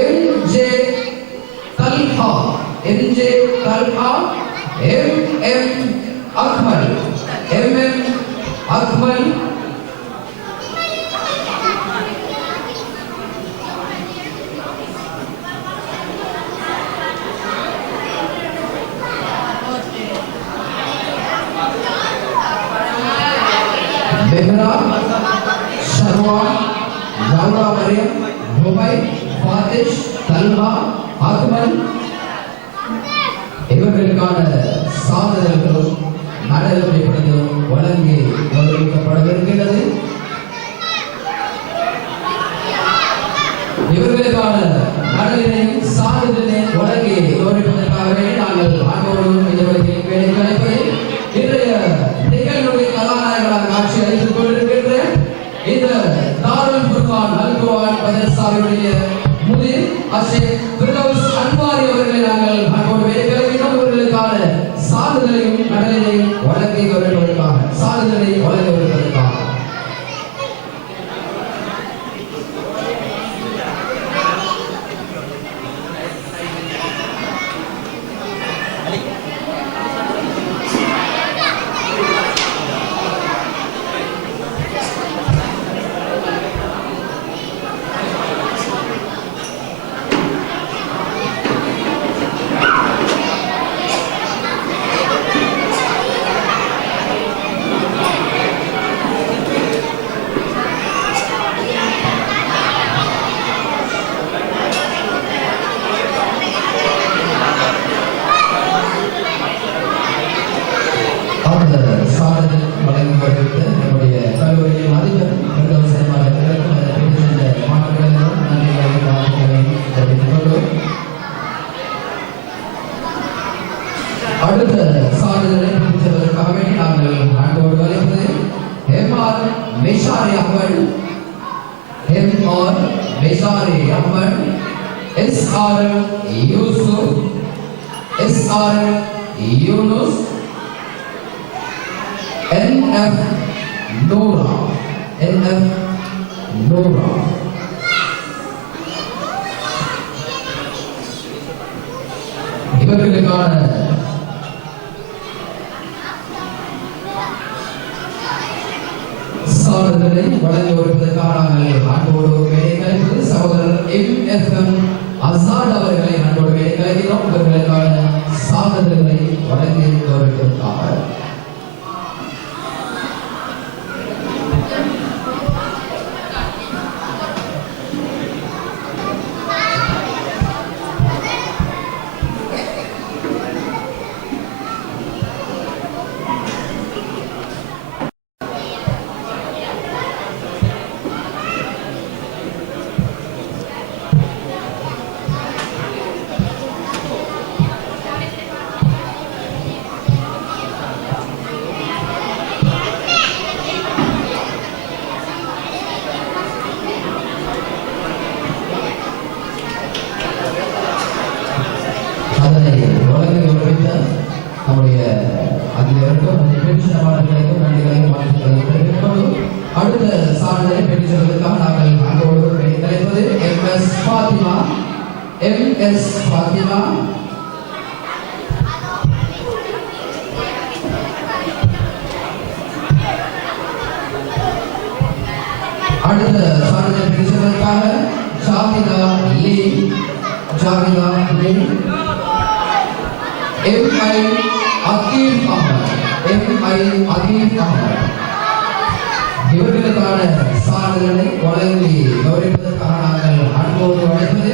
MJ Talha MM Akmal Mehra Sharvan Naura Mariam Humai Fathish Talha Akmal இவர்களுக்கான சான்றிதழ்களும் நடைமுறைப்படுத்தும் வழங்கி கௌரவிக்கப்படவிருக்கிறது. இவர்களுக்கான நடைமுறையும் சான்றிதழையும் வழங்கி கௌரவிப்பதற்காகவே நாங்கள் அன்போடு அழைப்பதை இன்றைய நிகழ்வுடைய கதாநாயகராக காட்சி அளித்துக் கொண்டிருக்கின்ற இந்த தாருல் குர்ஆன் அல் குர்ஆன் மதரசாவுடைய முதிர் அஷேக் ஃபிர்தௌஸ் அன்வாரி அவர்களை நாங்கள் அன்போடு வேலைகளுக்கான சான்றிதழையும் நடைமுறையும் வழங்கி கௌரவிப்பதற்காக சான்றிதழை வழங்க வருவதற்காக அடுத்த சான்றிதழை பெற்றுவதற்காக நாங்கள் அன்போடு அழைப்பது MR மெஷாரி Ahmad SR Yusuf SR Yunus NF Noora இவர்களுக்கான சாதனை வழங்கி வருவதற்காக நாங்கள் அன்போடு வேலைகளை சகோதரர் MFM அசாட் அவர்களை அன்போடு வேலைகிறோம். இவர்களுக்கான சாதனைகளை வழங்கி வருவதற்காக அதனை வழங்கி வருகின்ற நம்முடைய அதிகாரிக்கும் பெருசினவாளர்களுக்கும் நன்றிகளையும் வாழ்த்துக்களையும் அடுத்த சாதனை பெற்றுவதற்காக நாங்கள் அன்போடு கிடைப்பது MS ஃபாத்திமா. அடுத்த சாதனை பெற்றுவதற்காக ஜாவிதா லீ. MI அகீப் அகமது இவர்களுக்கான சாதனை வழங்கி கௌரவிப்பதற்காக நாங்கள் அன்போடு அழைப்பது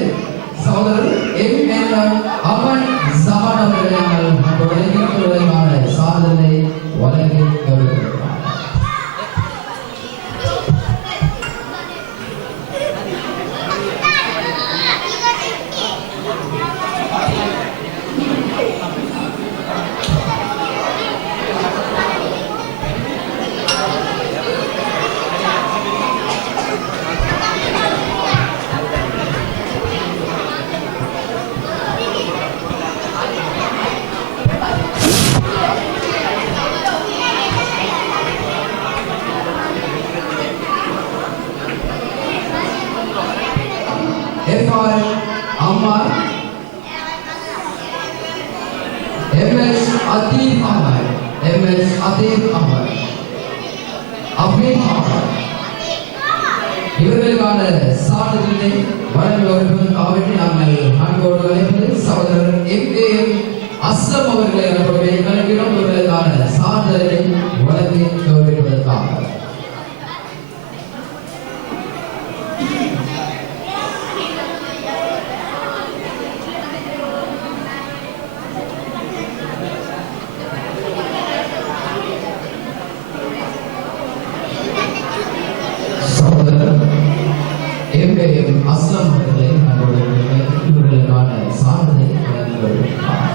சகோதரர் MNM அமன் ஜமான் அவர்களை நாங்கள் வழங்கிய சாதனை வழங்கி கௌரவிப்பதற்காக FR Ammar, MS Atif Ahmad, இவர்களுக்கான சாதனை வழங்கி வருவதற்காக நாங்கள் அன்போடு அழைப்பது சகோதரர் MAM அஸ்லம் அவர்களை அவர்களுடைய கல்வியிடம் இவர்களுக்கான சாதனை வழங்கி கௌரவிப்பதற்காக அஸ்லம் அவர்களை இவர்களுக்கான சாதனை வழங்கி வருகிறார்.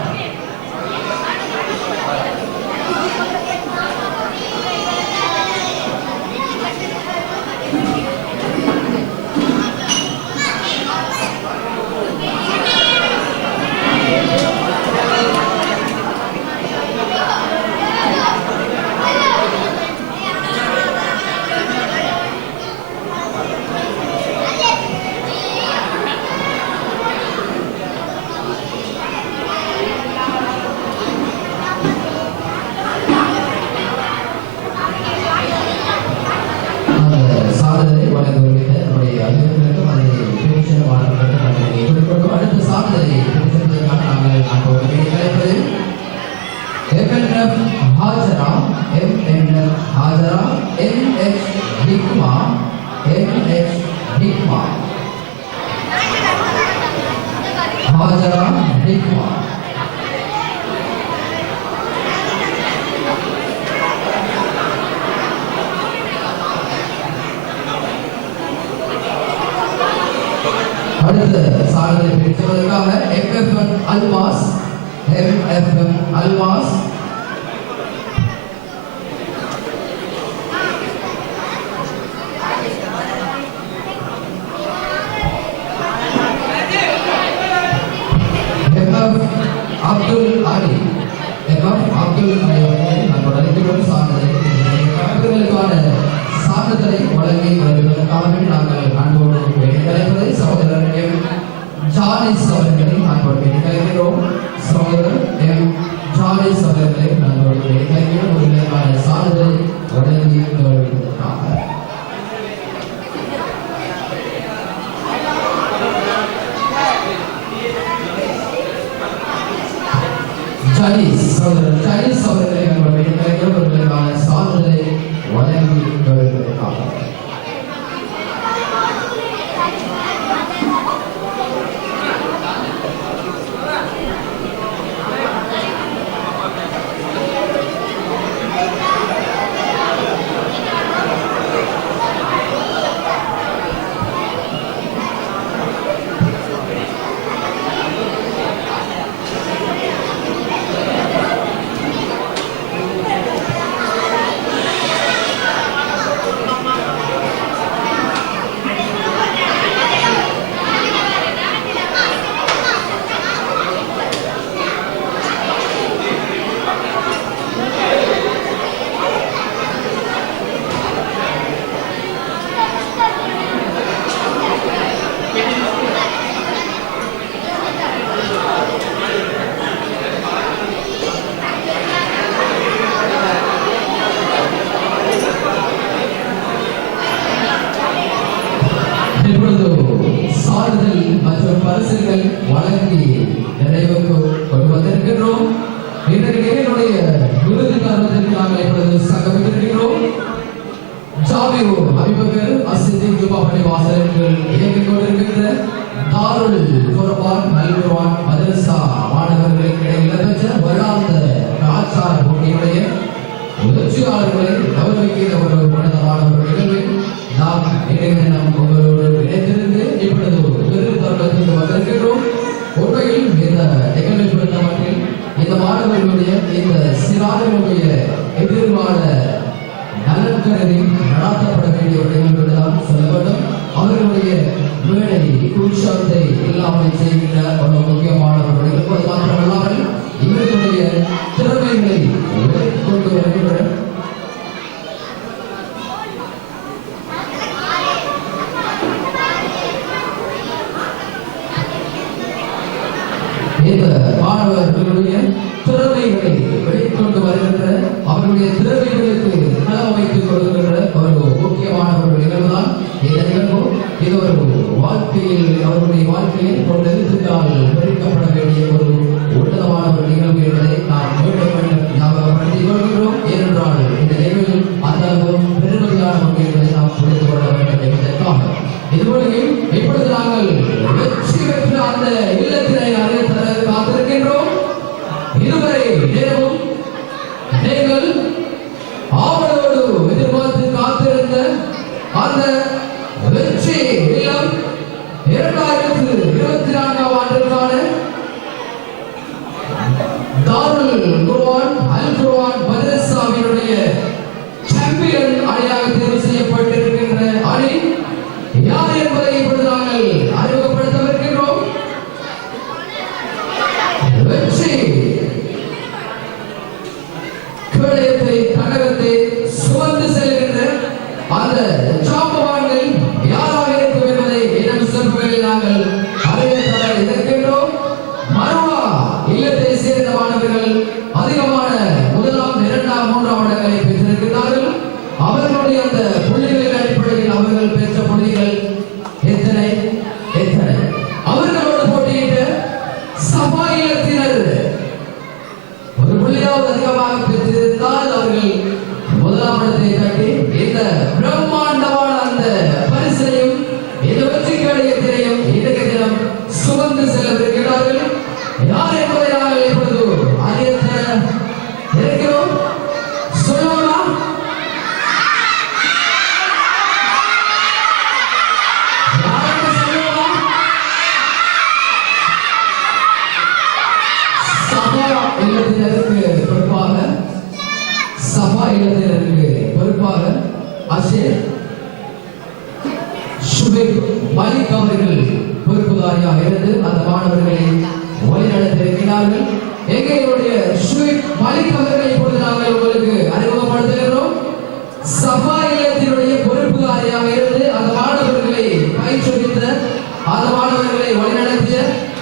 அடுத்த சாதனை பெற்றதற்காக MFM அல்வாஸ் அப்துல் அலி நம்முடைய சாதனை சான்றிதழை வழங்கி வருவதற்காக நாங்கள் அன்போடு வேண்டுகிறோம். சகோதரர் ஜானி சார்ல்ஸ் அவர்களை நாங்கள் கலைக்கிறோம். சகோதரர் எம் சார்ல்ஸ் அவர்களை நாங்கள் கலைக்கிறோம். உங்களுக்கான சான்றிதழை வழங்கி கௌரவிப்பதற்காக சகோதரர் சார்ல்ஸ் அவர்களை நாங்கள் கலைக்கிறோம். உங்களுக்கான சான்றிதழை வழங்கி கௌரவிப்பதற்காக சான்றிதழ் மற்றும் பரிசுகள் வழங்கி நிறைவுக்கு கொண்டு வந்திருக்கின்றோம். இன்றைய விருது தருவதற்கு நாங்கள் இப்பொழுது சங்கமித்திருக்கிறோம். ஜாமியோ அபிபக்கர் அசித்தி ஜுபாபடி வாசகர்கள் இயங்கிக் கொண்டிருக்கின்ற தாருல் குர்ஆன் அல் குர்ஆன் மதரசா மாணவர்களுக்கு இடையில் நடைபெற்ற வருடாந்த கலாச்சார போட்டியுடைய முயற்சியாளர்களை கௌரவிக்கிற ஒரு உன்னதமான ஒரு நிகழ்வில் நாம் இன்றைய தினம் உங்களோடு இணைந்திருந்து இப்பொழுது விருது தருவதற்கு வந்திருக்கிறோம். உண்மையில் இந்த நிகழ்வை பொறுத்தவரையில் இந்த மாணவர்களுடைய இந்த சிறார்களுடைய எதிர்கால நலன் கருதி நடாத்தப்பட வேண்டிய ஒரு நிகழ்வு தான் சொல்ல வேண்டும். அவர்களுடைய வேலை உற்சாகத்தை இல்லாமல் செய்கின்ற ஒரு முக்கியமான ஒரு நிகழ்வு. அது மாத்திரமல்லாமல் இவர்களுடைய திறமைகளை கொண்டு வருகின்ற இந்த மாணவர்களுடைய திறமைகளை வெளிக்கொண்டு வருகின்ற அவர்களுடைய திறமைகளுக்கு களம் வைத்துக் கொடுக்கின்ற ஒரு முக்கியமான ஒரு நிகழ்வுதான் இந்த நிகழ்வு. இது ஒரு வாழ்க்கையில் அவர்களுடைய வாழ்க்கையில் கொண்டெழுத்துக்கால் பொறிக்கப்பட வேண்டிய ஒரு உன்னதமான ஒரு நிகழ்வு என்பதை நாம் மீண்டும் மீண்டும் ஞாபகப்படுத்திக் கொள்கிறோம். ஏனென்றால் இந்த நிகழ்வில் அந்த பெருமதியான ஒன்று என்பதை நாம் புரிந்து கொள்ள வேண்டும் என்பதற்காக இதுவரையில் இப்பொழுது நாங்கள் வெற்றி பெற்ற அந்த இல்லத்தினை அறிவித்தர காத்திருக்கின்றோம். இதுவரை நேரமும் நீங்கள் ஆவலோடு எதிர்பார்த்து காத்திருந்த அந்த வெற்றி இல்லம் 2024ஆம் ஆண்டிற்கான தாருல் குர்ஆன் அல் குர்ஆன் மதரசாவினுடைய சாம்பியன் அணியாக தேர்வு செய்யப்பட்டிருக்கின்ற அணி யார் என்பதை இப்பொழுது நாங்கள் அறிமுகப்படுத்தவிருக்கின்றோம். வெற்றி கேடயத்தை தடகத்தை சுமந்து செல்கின்ற அந்த ஜாம்பவான்கள் யாராக இருக்கும் என்பதை இன்னும் சிறப்புகளில் நாங்கள் அறிவித்தர இருக்கின்றோம். மருவா இல்லத்தை சேர்ந்த மாணவர்கள் அதிகமான 1ஆம் 2ஆம் 3ஆம் இடங்களை பெற்றிருக்கிறார்கள். அவர்களுடைய அந்த புள்ளிகளின் அடிப்படையில் அவர்கள் பெற்ற புள்ளிகள் எத்தனை அவர்களோடு போட்டியிட்ட சபா இல்லத்தினர் ஒரு புள்ளியாவது அதிகமாக பெற்றிருந்தால் அவர்கள் 1ஆம் இடத்தை தட்டி இந்த பிரம்மாண்டமான அந்த பரிசையும் இந்த வெற்றி கேடயத்தினையும் இன்றைய தினம் சுமந்து செல்லவிருக்கிறார்கள். யார் என்பதை நாங்கள் இப்பொழுது அறிய இருக்கிறோம். சொல்லலாம். சபா இல்லத்தினருக்கு பொறுப்பாக அஷேர் ஷுபைப் மலிக் அவர்கள் பொறுப்புதாரியாக இருந்து அந்த மாணவர்களை வழிநடத்தியிருக்கிறார்கள். எங்களுடைய ஷுபைப் மலிக் அவர்களை இப்பொழுது நாங்கள் உங்களுக்கு அறிமுகப்படுத்துகிறோம். சபா இல்லத்தினுடைய பொறுப்புதாரியாக இருந்து அந்த மாணவர்களை பயிற்றுவித்த அந்த மாணவர்களை வழிநடத்திய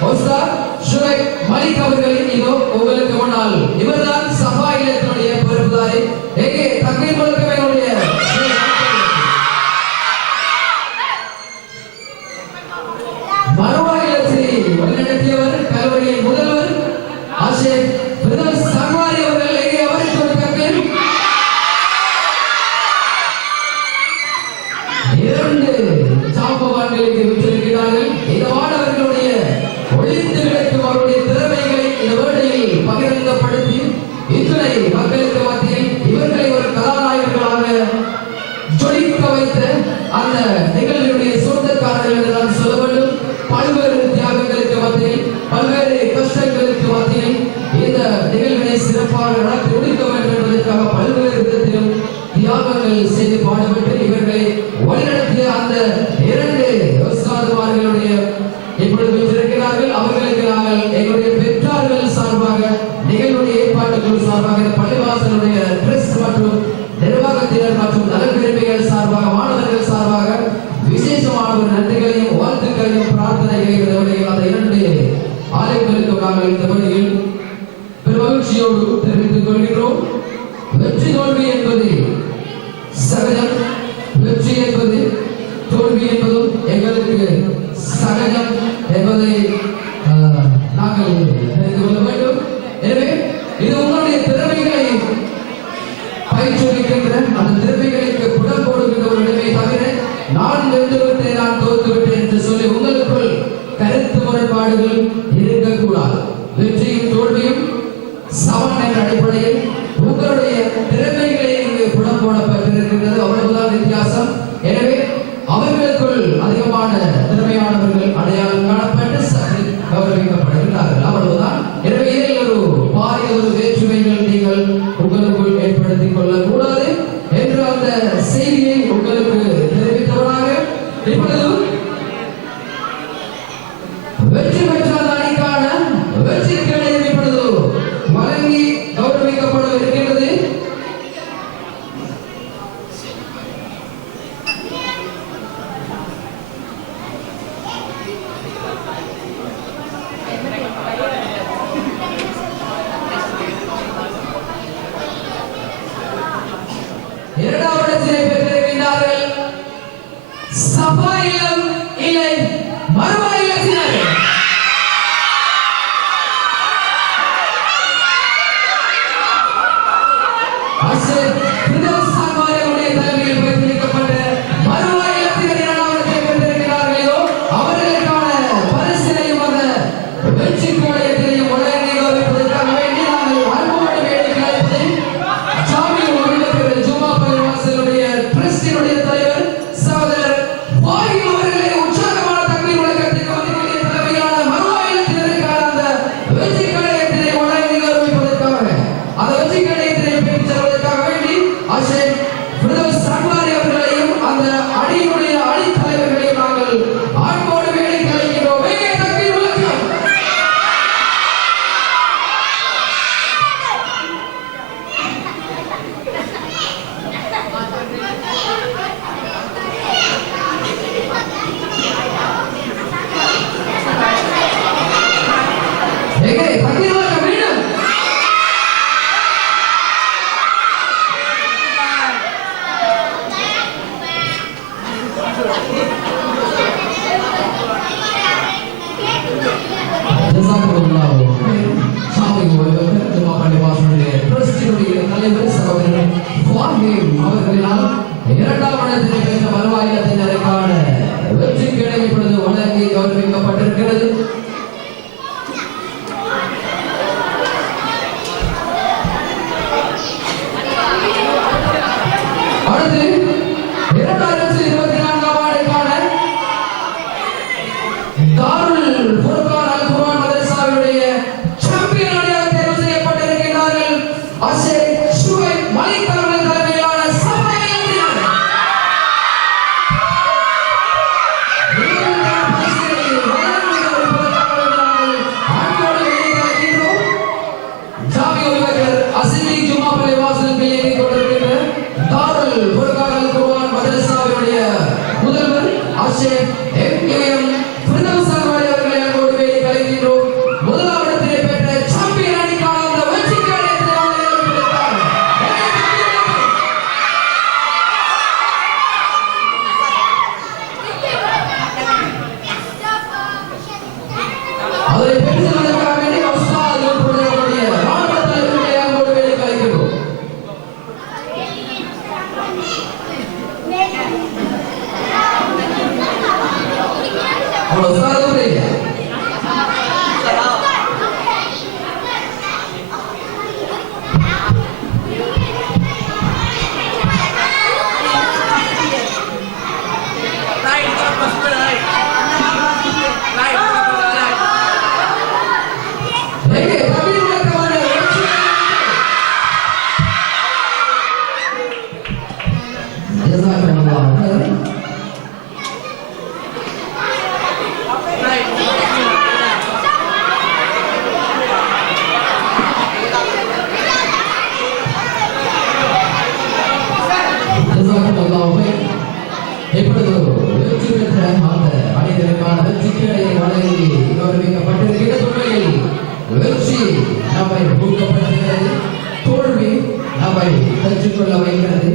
உஸ்தாத் ஷுரைப் மலிக் அவர்களை இதோ உங்களுக்கு முன்னால் இவர்தான் சபா இல்லத்தினுடைய பொறுப்புதாரி. எங்கே தக்பீர் முழக்கங்களுடைய மறுவாயிலத்தை வழிநடத்தியவர் கல்லூரியின் முதல்வர் ஆஷிக் பிரதமர் சர்வாரி அவர்கள். எங்கே அவருக்கு ஒரு தக்பீர். இரண்டு சாம்பவான்களுக்கு விற்றிருக்கிறார்கள். இந்த மாணவர்களுடைய ஒளிந்து கிடக்கும் அவருடைய திறமைகளை இந்த வேளையில் பகிரங்கப்படுத்தி இத்தனை மக்களுக்கு மத்தியில் இவர்களை ஒரு கதாநாயகர்களாக ஜொலிக்க வைத்த அந்த நிகழ்வுடைய சொந்தக்காரர்கள் என்று நான் சொல்ல வேண்டும். பல்வேறு தியாகங்களுக்கு மத்தியில் பல்வேறு கஷ்டங்களுக்கு மத்தியில் இந்த நிகழ்வினை சிறப்பாக நடத்தி முடிக்க வேண்டும் என்பதற்காக பல்வேறு விதத்திலும் தியாகங்கள் செய்து பாடுபட்டு இவர்களை வழிநடத்திய அந்த இரண்டு உஸ்தாதுமார்களுடைய இப்பொழுது இருக்கிறார்கள். அவர்களுக்கு நாங்கள் எங்களுடைய பெற்றார்கள் சார்பாக நிகழ்வுடைய ஏற்பாட்டுக்குழு சார்பாக இந்த பள்ளிவாசலுடைய ட்ரஸ்ட் மற்றும் நிர்வாகத்தினர் மற்றும் நலவிரும்பிகள் சார்பாக மாணவர்கள் சார்பாக விசேஷமான ஒரு நன்றிகளையும் வாழ்த்துக்களையும் பிரார்த்தனைகளையும் அந்த இரண்டு ஆலயங்களுக்கு நாங்கள் இந்த வழியில் பெருமகிழ்ச்சியோடு தெரிவித்துக் கொள்கிறோம். வெற்றி தோல்வி என்பது சகஜம். வெற்றி என்பது தோல்வி என்பதும் எங்களுக்கு சகஜம் என்பதை நாங்கள் தெரிந்து கொள்ள வேண்டும். எனவே இது உங்களுடைய திறமைகளை பயிற்றுவிக்கின்ற அந்த திறமைகளுக்கு புடம் போடுகின்ற ஒரு இடமே தவிர நான் வென்றுவிட்டேன் நான் தோற்றுவிட்டேன் என்று சொல்லி உங்களுக்குள் கருத்து முரண்பாடுகள் இருக்கக்கூடாது. வெற்றியும் தோல்வியும் சமன் என்ற அடிப்படையில் உங்களுடைய திறமைகளை இங்கு புடம் போடப்பட்டிருக்கின்றது. அவ்வளவுதான் வித்தியாசம். எனவே அவர்களுக்குள் அதிகமான திறமையானவர்கள் அடையாளம் காணப்பட்டு கௌரவிக்கப்படுகிறார்கள். அவ்வளவுதான். எனவே இதில் ஒரு பாரிய ஒரு வேற்றுமைகள் நீங்கள் உங்களுக்குள் ஏற்படுத்திக் கொள்ளக்கூடாது என்ற அந்த செய்தியை உங்களுக்கு தெரிவித்தவராக இப்பொழுது வெற்றி பெற்ற அணிக்கான வெற்றி கேடயம் இப்பொழுது வழங்கி கௌரவிக்கப்பட இருக்கிறது. இரண்டாவது இடத்திலே பெற்றிருக்கின்றார்கள் சபா இல்லம் இல்லை மறுவா இல்லத்தினர். ஆசிரியர் பிரதமர் சார்பாக தலைமையில் வைத்திருக்கப்பட்ட மறுவா இல்லத்தினர் இரண்டாவது இடத்தை பெற்றிருக்கிறார்களோ அவர்களுக்கான பரிசினையும் அந்த வெற்றி கோடையத்தினையும் வழங்கி கௌரவிப்பதற்காக வேண்டி நாங்கள் அன்போடு வேடிக்கை அழைப்பதை ஜாமில் வழிநடத்துகிற ஜும்மா பள்ளிவாசலுடைய ட்ரஸ்டினுடைய தலைவர் சகோதரர் வாரி அவர்களை உற்சாகமான தக்பீர் முழக்கத்திற்கு அவர்களுடைய தலைமையிலான மறுவா இல்லத்தினருக்கான அந்த வெற்றி கோடையத்தினை வழங்கி கௌரவிப்பதற்காக அந்த வெற்றி கோடையத்தினை பெற்றுத் தருவதற்காக வேண்டி ஆஷிக் பிரதமர் சர்வாரி அவர்களையும் அந்த அணியினுடைய அணி தலைவர்களையும் நாங்கள் அன்போடு வேடிக்கை அழைக்கிறோம். எங்கே தக்பீர் முழக்கம். எங்கே தக்பீர் முழக்கம் மீண்டும். ஜஸாக்கல்லாஹு கைர். ஷாமில் வழிநடத்துகிற ஜும்மா பள்ளிவாசலுடைய ட்ரஸ்டினுடைய தலைவர் சகோதரர் ஃபாஹிம் அவர்களால் இரண்டாவது இடத்திலே பெற்ற மறுவா இல்லத்தினருக்கான வெற்றி கேடயம் இப்பொழுது வழங்கி கௌரவிக்கப்பட்டிருக்கிறது. அடுத்து 2024ஆம் ஆண்டுக்கான தாருல் ஃபுர்கான் அல் குர்ஆன் மதரசாவினுடைய பெற்றுக்கொள்ள வைக்கிறது.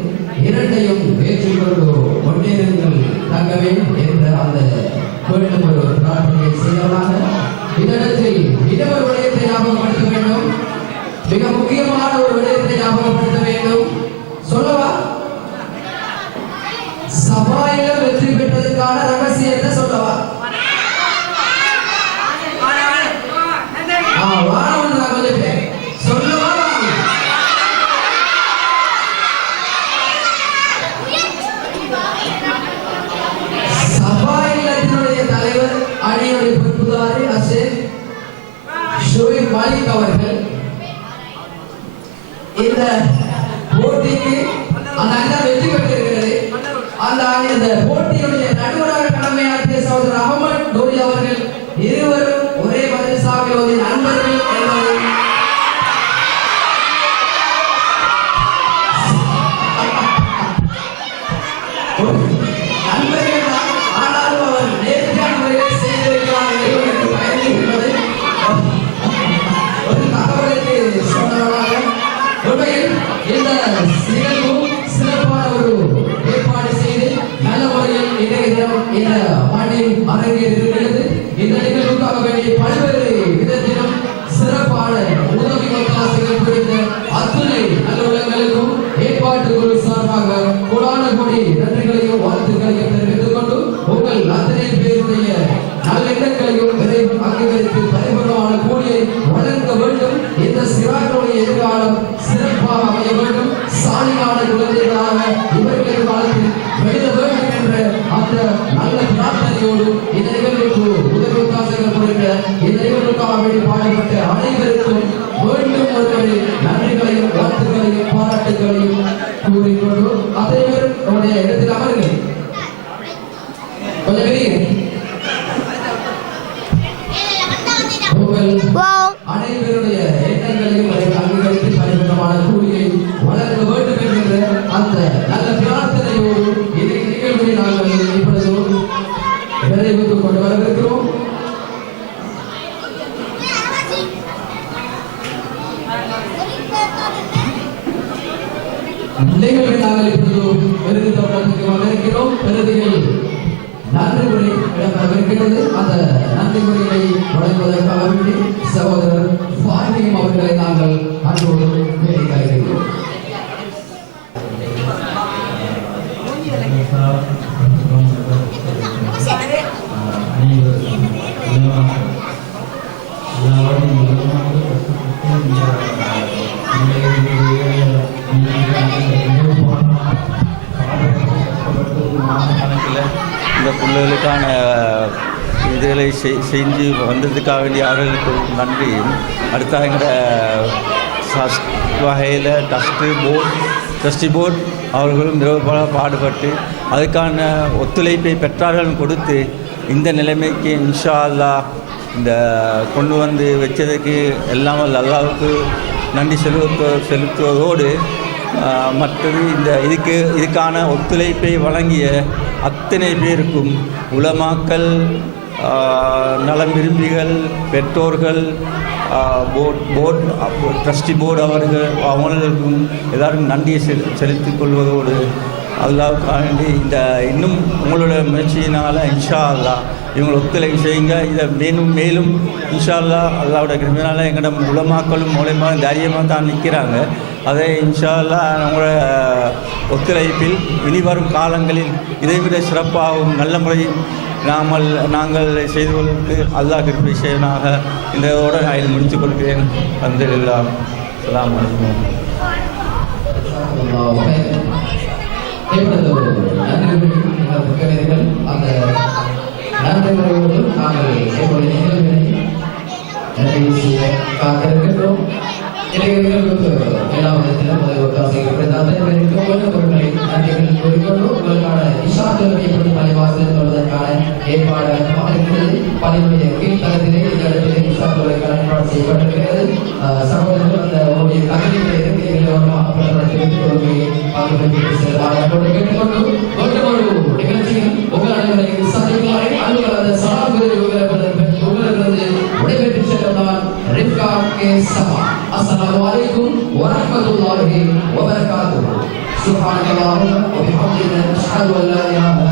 இரண்டையும் ஏற்றுக்கொண்டு முன்னேறுங்கள் தங்கவே என்ற அந்த மீண்டும் ஒரு பிரார்த்தனையை செய்யலாக இதனத்தில் இன்னொரு விடயத்தை ஞாபகப்படுத்த வேண்டும். மிக முக்கியமான ஒரு விடயத்தை ஞாபகப்படுத்த வேண்டும். சொல்லவா? சபாயில வெற்றி பெற்றதுக்கான ரகசியத்தை சொல்லவா? மாலிக் அவர்கள் இந்த போட்டிக்கு அந்த அண்ணன் வெற்றி பெற்றிருக்கிறது. அந்த போட்டியுடைய நடுவராக கடமையாற்றிய சகோதரர் அகமது டோரி அவர்கள் இருவரும் ஒரே மதரசாவின் நண்பர்கள் என்பதை நண்பர்கள் தான். ஆனாலும் அவர் நேர்த்தியான முறையில் செய்திருக்கிறார் என்பதற்கு பயந்து என்பதை ஒரு தகவலுக்கு சொன்னவராக உண்மையில் இந்த நிகழ்வும் சிறப்பான ஒரு ஏற்பாடு செய்து நல்ல முறையில் இன்றைய தினம் இந்த மண்ணில் அரங்கேறி இருக்கிறது. இந்த நிகழ்வுக்காக வேண்டிய பல்வேறு விதத்திலும் சிறப்பான உதவி ஒத்தாசைகள் புரிந்த அத்துணை நல்லுள்ளங்களுக்கும் ஏற்பாட்டு குழு சார்பாக கோடான கோடி நன்றிகளையும் வாழ்த்துக்களையும் தெரிவித்துக் கொண்டு உங்கள் அத்தனை பேருடைய நல்லெண்ணங்களையும் விரைவில் அங்கீகரித்து பரிபூர்ணமான கூலியை வழங்க வேண்டும். இந்த சிறார்களுடைய எதிர்காலம் சிறப்பாக அமைய வேண்டும். சாலியான குழந்தைகளாக இவர்களது காலத்தில் வெளிய வேண்டும் என்ற அந்த நல்ல பிரார்த்தனையோடு இந்த நிகழ்வுக்கு உதவி ஒத்தாசைகள் புரிந்த இந்த நிகழ்வுக்காக வேண்டி பாடுபட்ட அனைவருக்கும் மீண்டும் ஒருவரை நன்றிகளையும் வாழ்த்துக்களையும் பாராட்டுகளையும் கூறிக்கொண்டு அனைவரும் நம்முடைய இடத்தில் அமருங்கள். கொஞ்சம் வெளியே அனைவருடைய எண்ணங்களையும் அங்கீகரித்து பரிபூர்ணமான கூலியை வழங்க வேண்டும் என்கிற அந்த நல்ல பிரார்த்தனையோடு இந்த நிகழ்வை நாங்கள் இப்பொழுது நிறைவுக்கு கொண்டு வரவிருக்கிறோம். நிகழ்வை நாங்கள் இப்பொழுது விருது தோட்டத்துக்கு வரவிருக்கிறோம். விருதுகள் நன்றி உரை இடம்பெறவிருக்கிறது. அந்த நன்றி உரையை வழங்குவதற்காக வேண்டி சகோதரர் ஃபாஹிம் அவர்களை நாங்கள் அன்போடு வேண்டிக் அழைக்கிறோம். இந்த பிள்ளைகளுக்கான இதுகளை செஞ்சு வந்ததுக்காக வேண்டிய அவர்களுக்கு நன்றியும், அடுத்த எங்களோட வகையில் ட்ரஸ்டி போர்ட் அவர்களும் நிறுவனமாக பாடுபட்டு அதுக்கான ஒத்துழைப்பை பெற்றார்கள் கொடுத்து இந்த நிலைமைக்கு இன்ஷா அல்லாஹ் இந்த கொண்டு வந்து வச்சதுக்கு எல்லாம் அல்லாஹ்வுக்கு நன்றி செலுத்துவதோடு மற்றது இதுக்கான ஒத்துழைப்பை வழங்கிய அத்தனை பேருக்கும் உலமாக்கள், நலம் விரும்பிகள், பெற்றோர்கள், ட்ரஸ்டி போர்டு அவர்களுக்கும் எல்லாருக்கும் நன்றியை செலுத்திக் கொள்வதோடு அல்லாஹ்வுக்காண்டி இந்த இன்னும் உங்களோட முயற்சியினால் இன்ஷா அல்லாஹ் இவங்களை ஒத்துழைப்பு செய்யுங்க. இதை மேலும் இன்ஷா அல்லாஹ் அல்லாஹ்வுடைய கிருபையினால் எங்களோட உலமாக்களும் மூலமாக தைரியமாக தான் நிற்கிறாங்க. அதை இன்ஷா அல்லாஹ் உங்களோட ஒத்துழைப்பில் இனி வரும் காலங்களில் இதைவிட சிறப்பாகவும் நல்ல முறையில் நாங்கள் செய்து கொள்வதற்கு அல்லாஹ் கிருபை செய்வனாக இதோடு நான் முடித்துக் கொள்கிறேன். அல்ஹம்துலில்லாஹ். அஸ்ஸலாமு அலைக்கும். அந்த நடைமுறையோடு நாங்கள் நிறைவு செய்ய காத்திருக்கின்றோம். இளைஞர்களுக்கு எல்லா விதத்திலும் முதல் ஒத்தாசைகள் அனைவருக்கும் பொருட்களை நன்றிகள் கூறிக்கொண்டு உங்களுக்கான இஷா தொழுகைப்படி பள்ளிவாசல் தொழுவதற்கான ஏற்பாடு இருக்கிறது. பள்ளியுடைய கீழ்த்தளத்திலே இந்த இடத்திலே இஷா தொழுகைக்கான ஏற்பாடு செய்யப்பட்டிருக்கிறது. சகோதரர்கள் அந்த உங்களுடைய கல்வியில் தொழுகையை பங்குபெற்று செல்வார்கள் கேட்டுக்கொண்டு மீண்டும் ஒரு நிகழ்ச்சியில் உங்கள் அனைவரையும் சந்திக்குமாறு அலுவலர் அந்த சலாம் உங்களிடமிருந்து விடைபெற்று செல்வதால் ரிப்கா கே சபா. அஸ்ஸலாமு அலைக்கும் வரஹ்மத்துல்லாஹி வபரகாத்துஹு. சுப்ஹானல்லாஹி வ பிஹம்திஹி அஷ்ஹது அன் லா இலாஹா